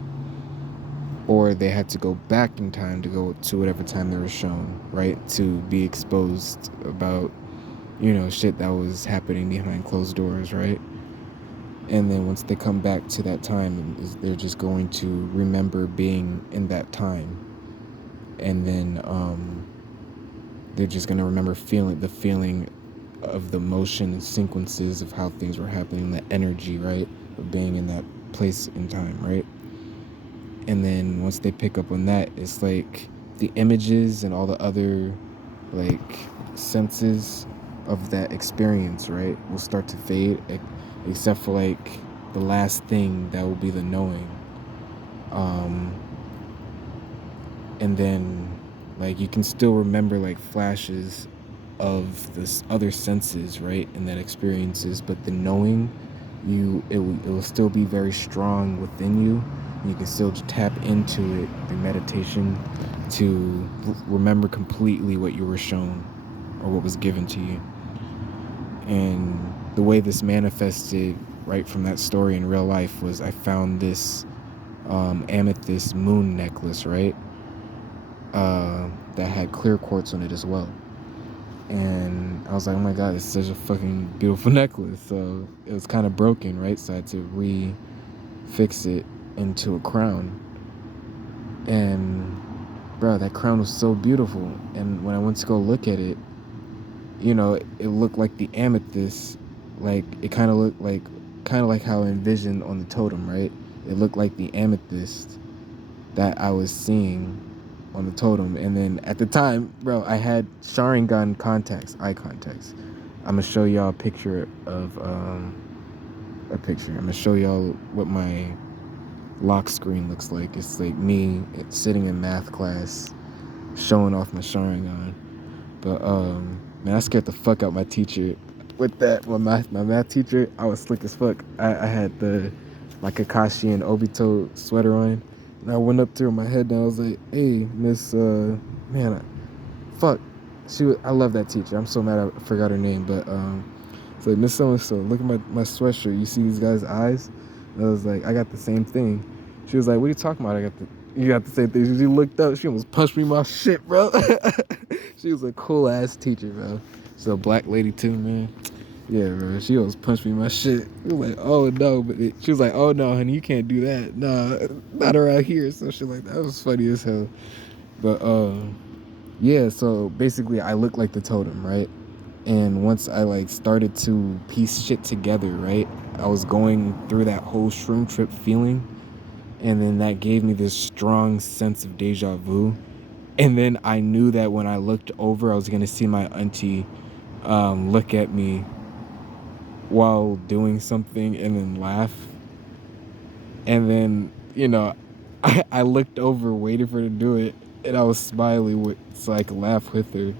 Or they had to go back in time to go to whatever time they were shown, right? To be exposed about, shit that was happening behind closed doors, right? And then once they come back to that time, they're just going to remember being in that time. And then they're just going to remember the feeling of the motion and sequences of how things were happening, the energy, right, of being in that place in time, right? And then once they pick up on that, it's like the images and all the other like senses of that experience, right, will start to fade, except for like the last thing that will be the knowing. And then like you can still remember like flashes of this other senses, right, and that experiences, but the knowing, it will still be very strong within you. You can still tap into it through meditation to remember completely what you were shown or what was given to you. And the way this manifested right from that story in real life was I found this amethyst moon necklace, right, that had clear quartz on it as well. And I was like, oh my god, it's such a fucking beautiful necklace. So it was kind of broken, right? So I had to fix it into a crown. And bro, that crown was so beautiful. And when I went to go look at it, it looked like the amethyst, like it kind of like how I envisioned on the totem, right? It looked like the amethyst that I was seeing on the totem. And then at the time, bro, I had Sharingan contacts, eye contacts. I'm gonna show y'all a picture of a picture. I'm gonna show y'all what my lock screen looks like. It's like me sitting in math class, showing off my Sharingan. But man, I scared the fuck out my teacher with that. My math teacher, I was slick as fuck. I had my Kakashi and Obito sweater on, and I went up to her, my head down. I was like, "Hey, Miss, man, fuck." I love that teacher. I'm so mad I forgot her name, but it's like, Miss So and So, look at my sweatshirt. You see these guys' eyes? And I was like, I got the same thing. She was like, what are you talking about? You got the same thing. She looked up. She almost punched me in my shit, bro. She was a cool ass teacher, bro. She's a black lady too, man. Yeah, bro. She almost punched me in my shit. She was like, oh no, she was like, oh no, honey, you can't do that. Nah, not around here. So shit like that. That was funny as hell. But yeah. So basically, I look like the totem, right? And once I like started to piece shit together, right? I was going through that whole shroom trip feeling, and then that gave me this strong sense of deja vu. And then I knew that when I looked over, I was gonna see my auntie look at me while doing something and then laugh. And then, I looked over, waited for her to do it, and I was smiling so I could laugh with her.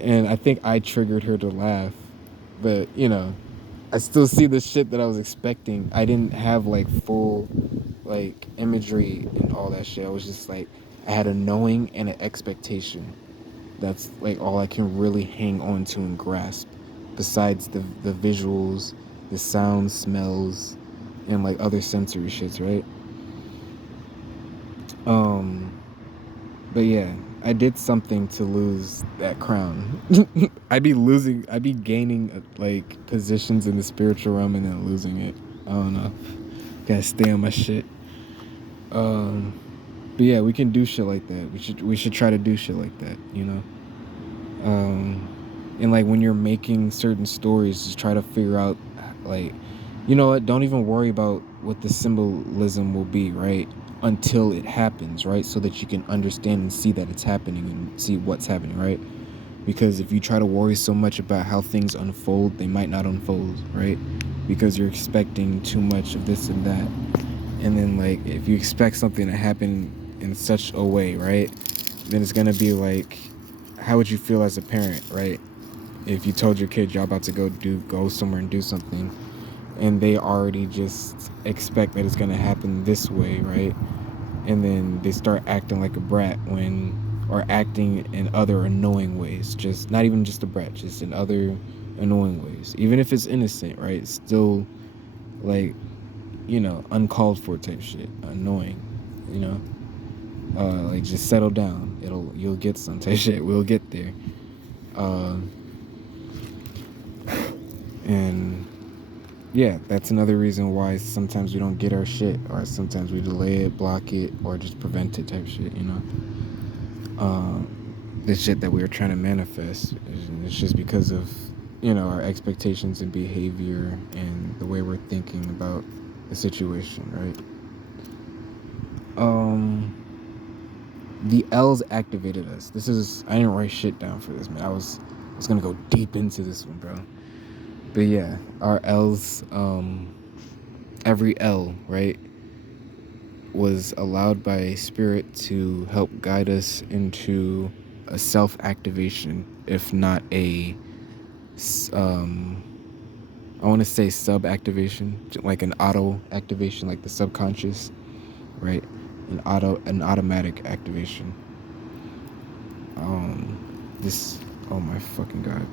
And I think I triggered her to laugh. But, I still see the shit that I was expecting. I didn't have like full like imagery and all that shit. I was just like, I had a knowing and an expectation. That's like all I can really hang on to and grasp, besides the visuals, the sounds, smells, and like other sensory shits, right? Um, but yeah, I did something to lose that crown. I'd be gaining like positions in the spiritual realm and then losing it. I don't know. Gotta stay on my shit. Um, but yeah, we can do shit like that. We should try to do shit like that, Um, and like when you're making certain stories, just try to figure out, like, you know what? Don't even worry about what the symbolism will be, right? Until it happens, right? So that you can understand and see that it's happening and see what's happening, right? Because if you try to worry so much about how things unfold, they might not unfold, right? Because you're expecting too much of this and that. And then, like, if you expect something to happen in such a way, right? Then it's gonna be like, how would you feel as a parent, right? If you told your kid you're about to go somewhere and do something, and they already just expect that it's gonna happen this way, right? And then they start acting like a brat or acting in other annoying ways, just not even just a brat, just in other annoying ways. Even if it's innocent, right? It's still like, uncalled for type shit, annoying, you know. Like just settle down. You'll get some type shit. We'll get there. Uh, and yeah, that's another reason why sometimes we don't get our shit, or sometimes we delay it, block it, or just prevent it type shit, the shit that we were trying to manifest. It's just because of, our expectations and behavior and the way we're thinking about the situation, right? The L's activated us. I didn't write shit down for this, man. I was gonna go deep into this one, bro. But yeah, our L's, every L, right, was allowed by Spirit to help guide us into a self-activation, if not I want to say sub-activation, like an auto-activation, like the subconscious, right? An automatic activation. Oh my fucking God.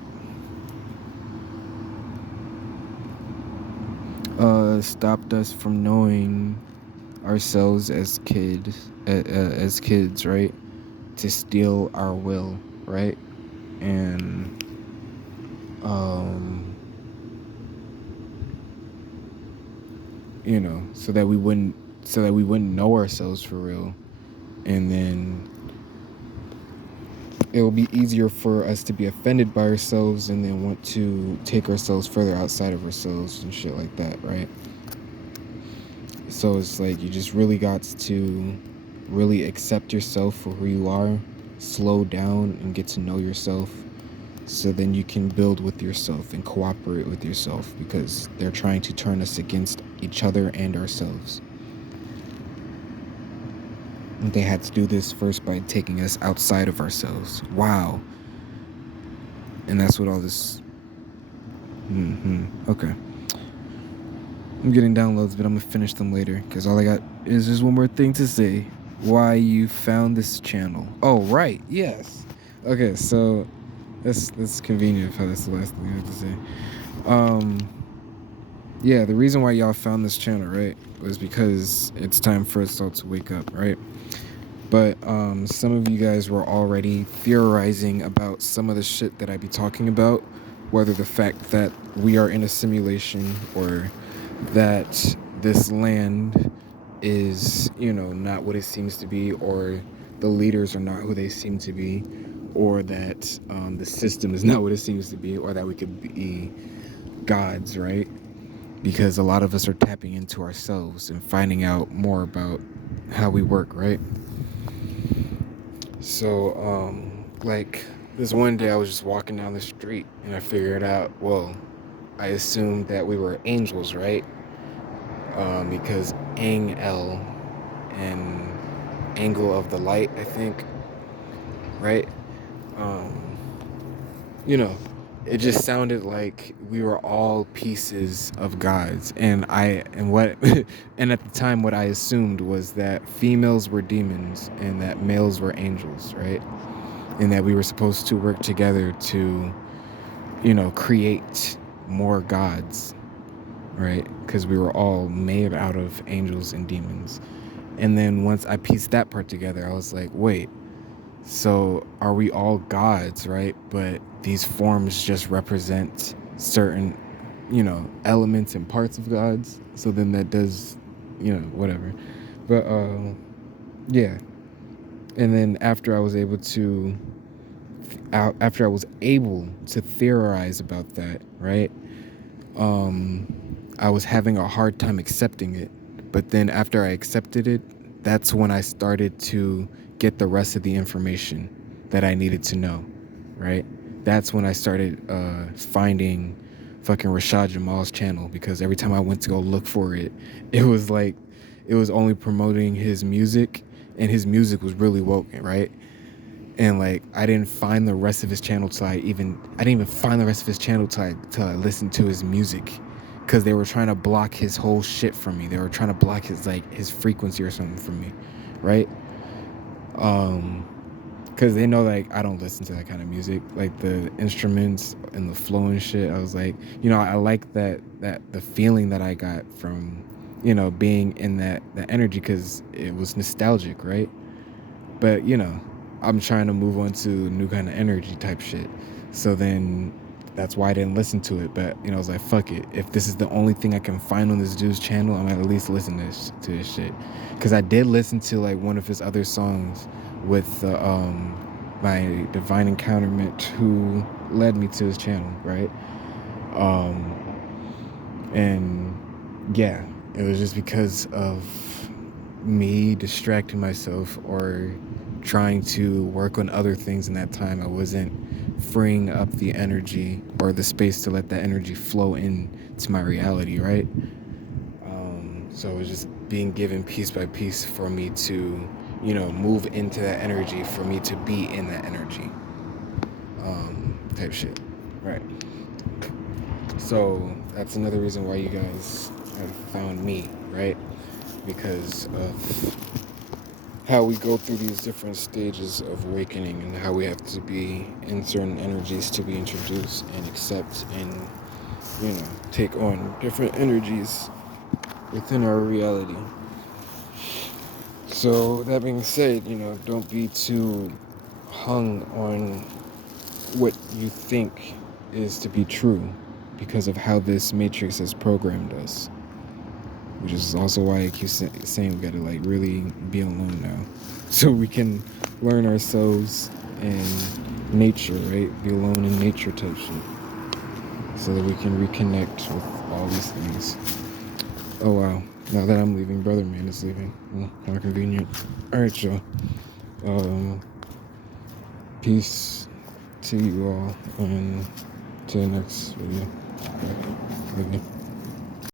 Stopped us from knowing ourselves as kids, right? To steal our will, right? And so that we wouldn't know ourselves for real. And then it will be easier for us to be offended by ourselves and then want to take ourselves further outside of ourselves and shit like that, right? So it's like you just really got to really accept yourself for who you are, slow down and get to know yourself, so then you can build with yourself and cooperate with yourself, because they're trying to turn us against each other and ourselves. And they had to do this first by taking us outside of ourselves. Wow. And that's what all this... Okay. I'm getting downloads, but I'm gonna finish them later, because all I got is just one more thing to say. Why you found this channel. Oh, right. Yes. Okay, so that's convenient how that's the last thing I have to say. Yeah, the reason why y'all found this channel, right, was because it's time for us all to wake up, right? But some of you guys were already theorizing about some of the shit that I be talking about, whether the fact that we are in a simulation, or that this land is, not what it seems to be, or the leaders are not who they seem to be, or that the system is not what it seems to be, or that we could be gods, right? Because a lot of us are tapping into ourselves and finding out more about how we work, right? So, like, this one day I was just walking down the street and I figured out, well, I assumed that we were angels, right? Because Ang-El and angle of the light, I think, right? Um, you know, it just sounded like we were all pieces of gods, and and at the time what I assumed was that females were demons and that males were angels, right? And that we were supposed to work together to, create more gods, right? Because we were all made out of angels and demons. And then once I pieced that part together, I was like, wait, so are we all gods, right? But these forms just represent certain, elements and parts of gods. So then that does, whatever. But yeah. And then after I was able to theorize about that, right? I was having a hard time accepting it. But then after I accepted it, that's when I started to get the rest of the information that I needed to know, right? That's when I started finding fucking Rashad Jamal's channel, because every time I went to go look for it, it was only promoting his music, and his music was really woke, right? And like, I didn't find the rest of his channel till I didn't even find the rest of his channel till I listened to his music, because they were trying to block his whole shit from me. They were trying to block his frequency or something from me, right? Because they know, like, I don't listen to that kind of music, like the instruments and the flow and shit. I was like, I like that the feeling that I got from, being in that energy, because it was nostalgic, right? But I'm trying to move on to new kind of energy type shit. So then that's why I didn't listen to it. But I was like, fuck it. If this is the only thing I can find on this dude's channel, I'm gonna at least listen to his shit. Because I did listen to like one of his other songs with my divine encounterment, who led me to his channel, right? And yeah, it was just because of me distracting myself or trying to work on other things in that time. I wasn't freeing up the energy or the space to let that energy flow into my reality, right? So it was just being given piece by piece for me to, move into that energy, for me to be in that energy, type shit, right? So that's another reason why you guys have found me, right? Because of how we go through these different stages of awakening, and how we have to be in certain energies to be introduced and accept and, take on different energies within our reality. So that being said, don't be too hung on what you think is to be true, because of how this matrix has programmed us. Which is also why I keep saying we gotta like really be alone now, so we can learn ourselves and nature, right? Be alone in nature type shit. So that we can reconnect with all these things. Oh wow. Now that I'm leaving, brother man is leaving. Well, how convenient. Alright, y'all. Um, peace to you all and to the next video. Love you.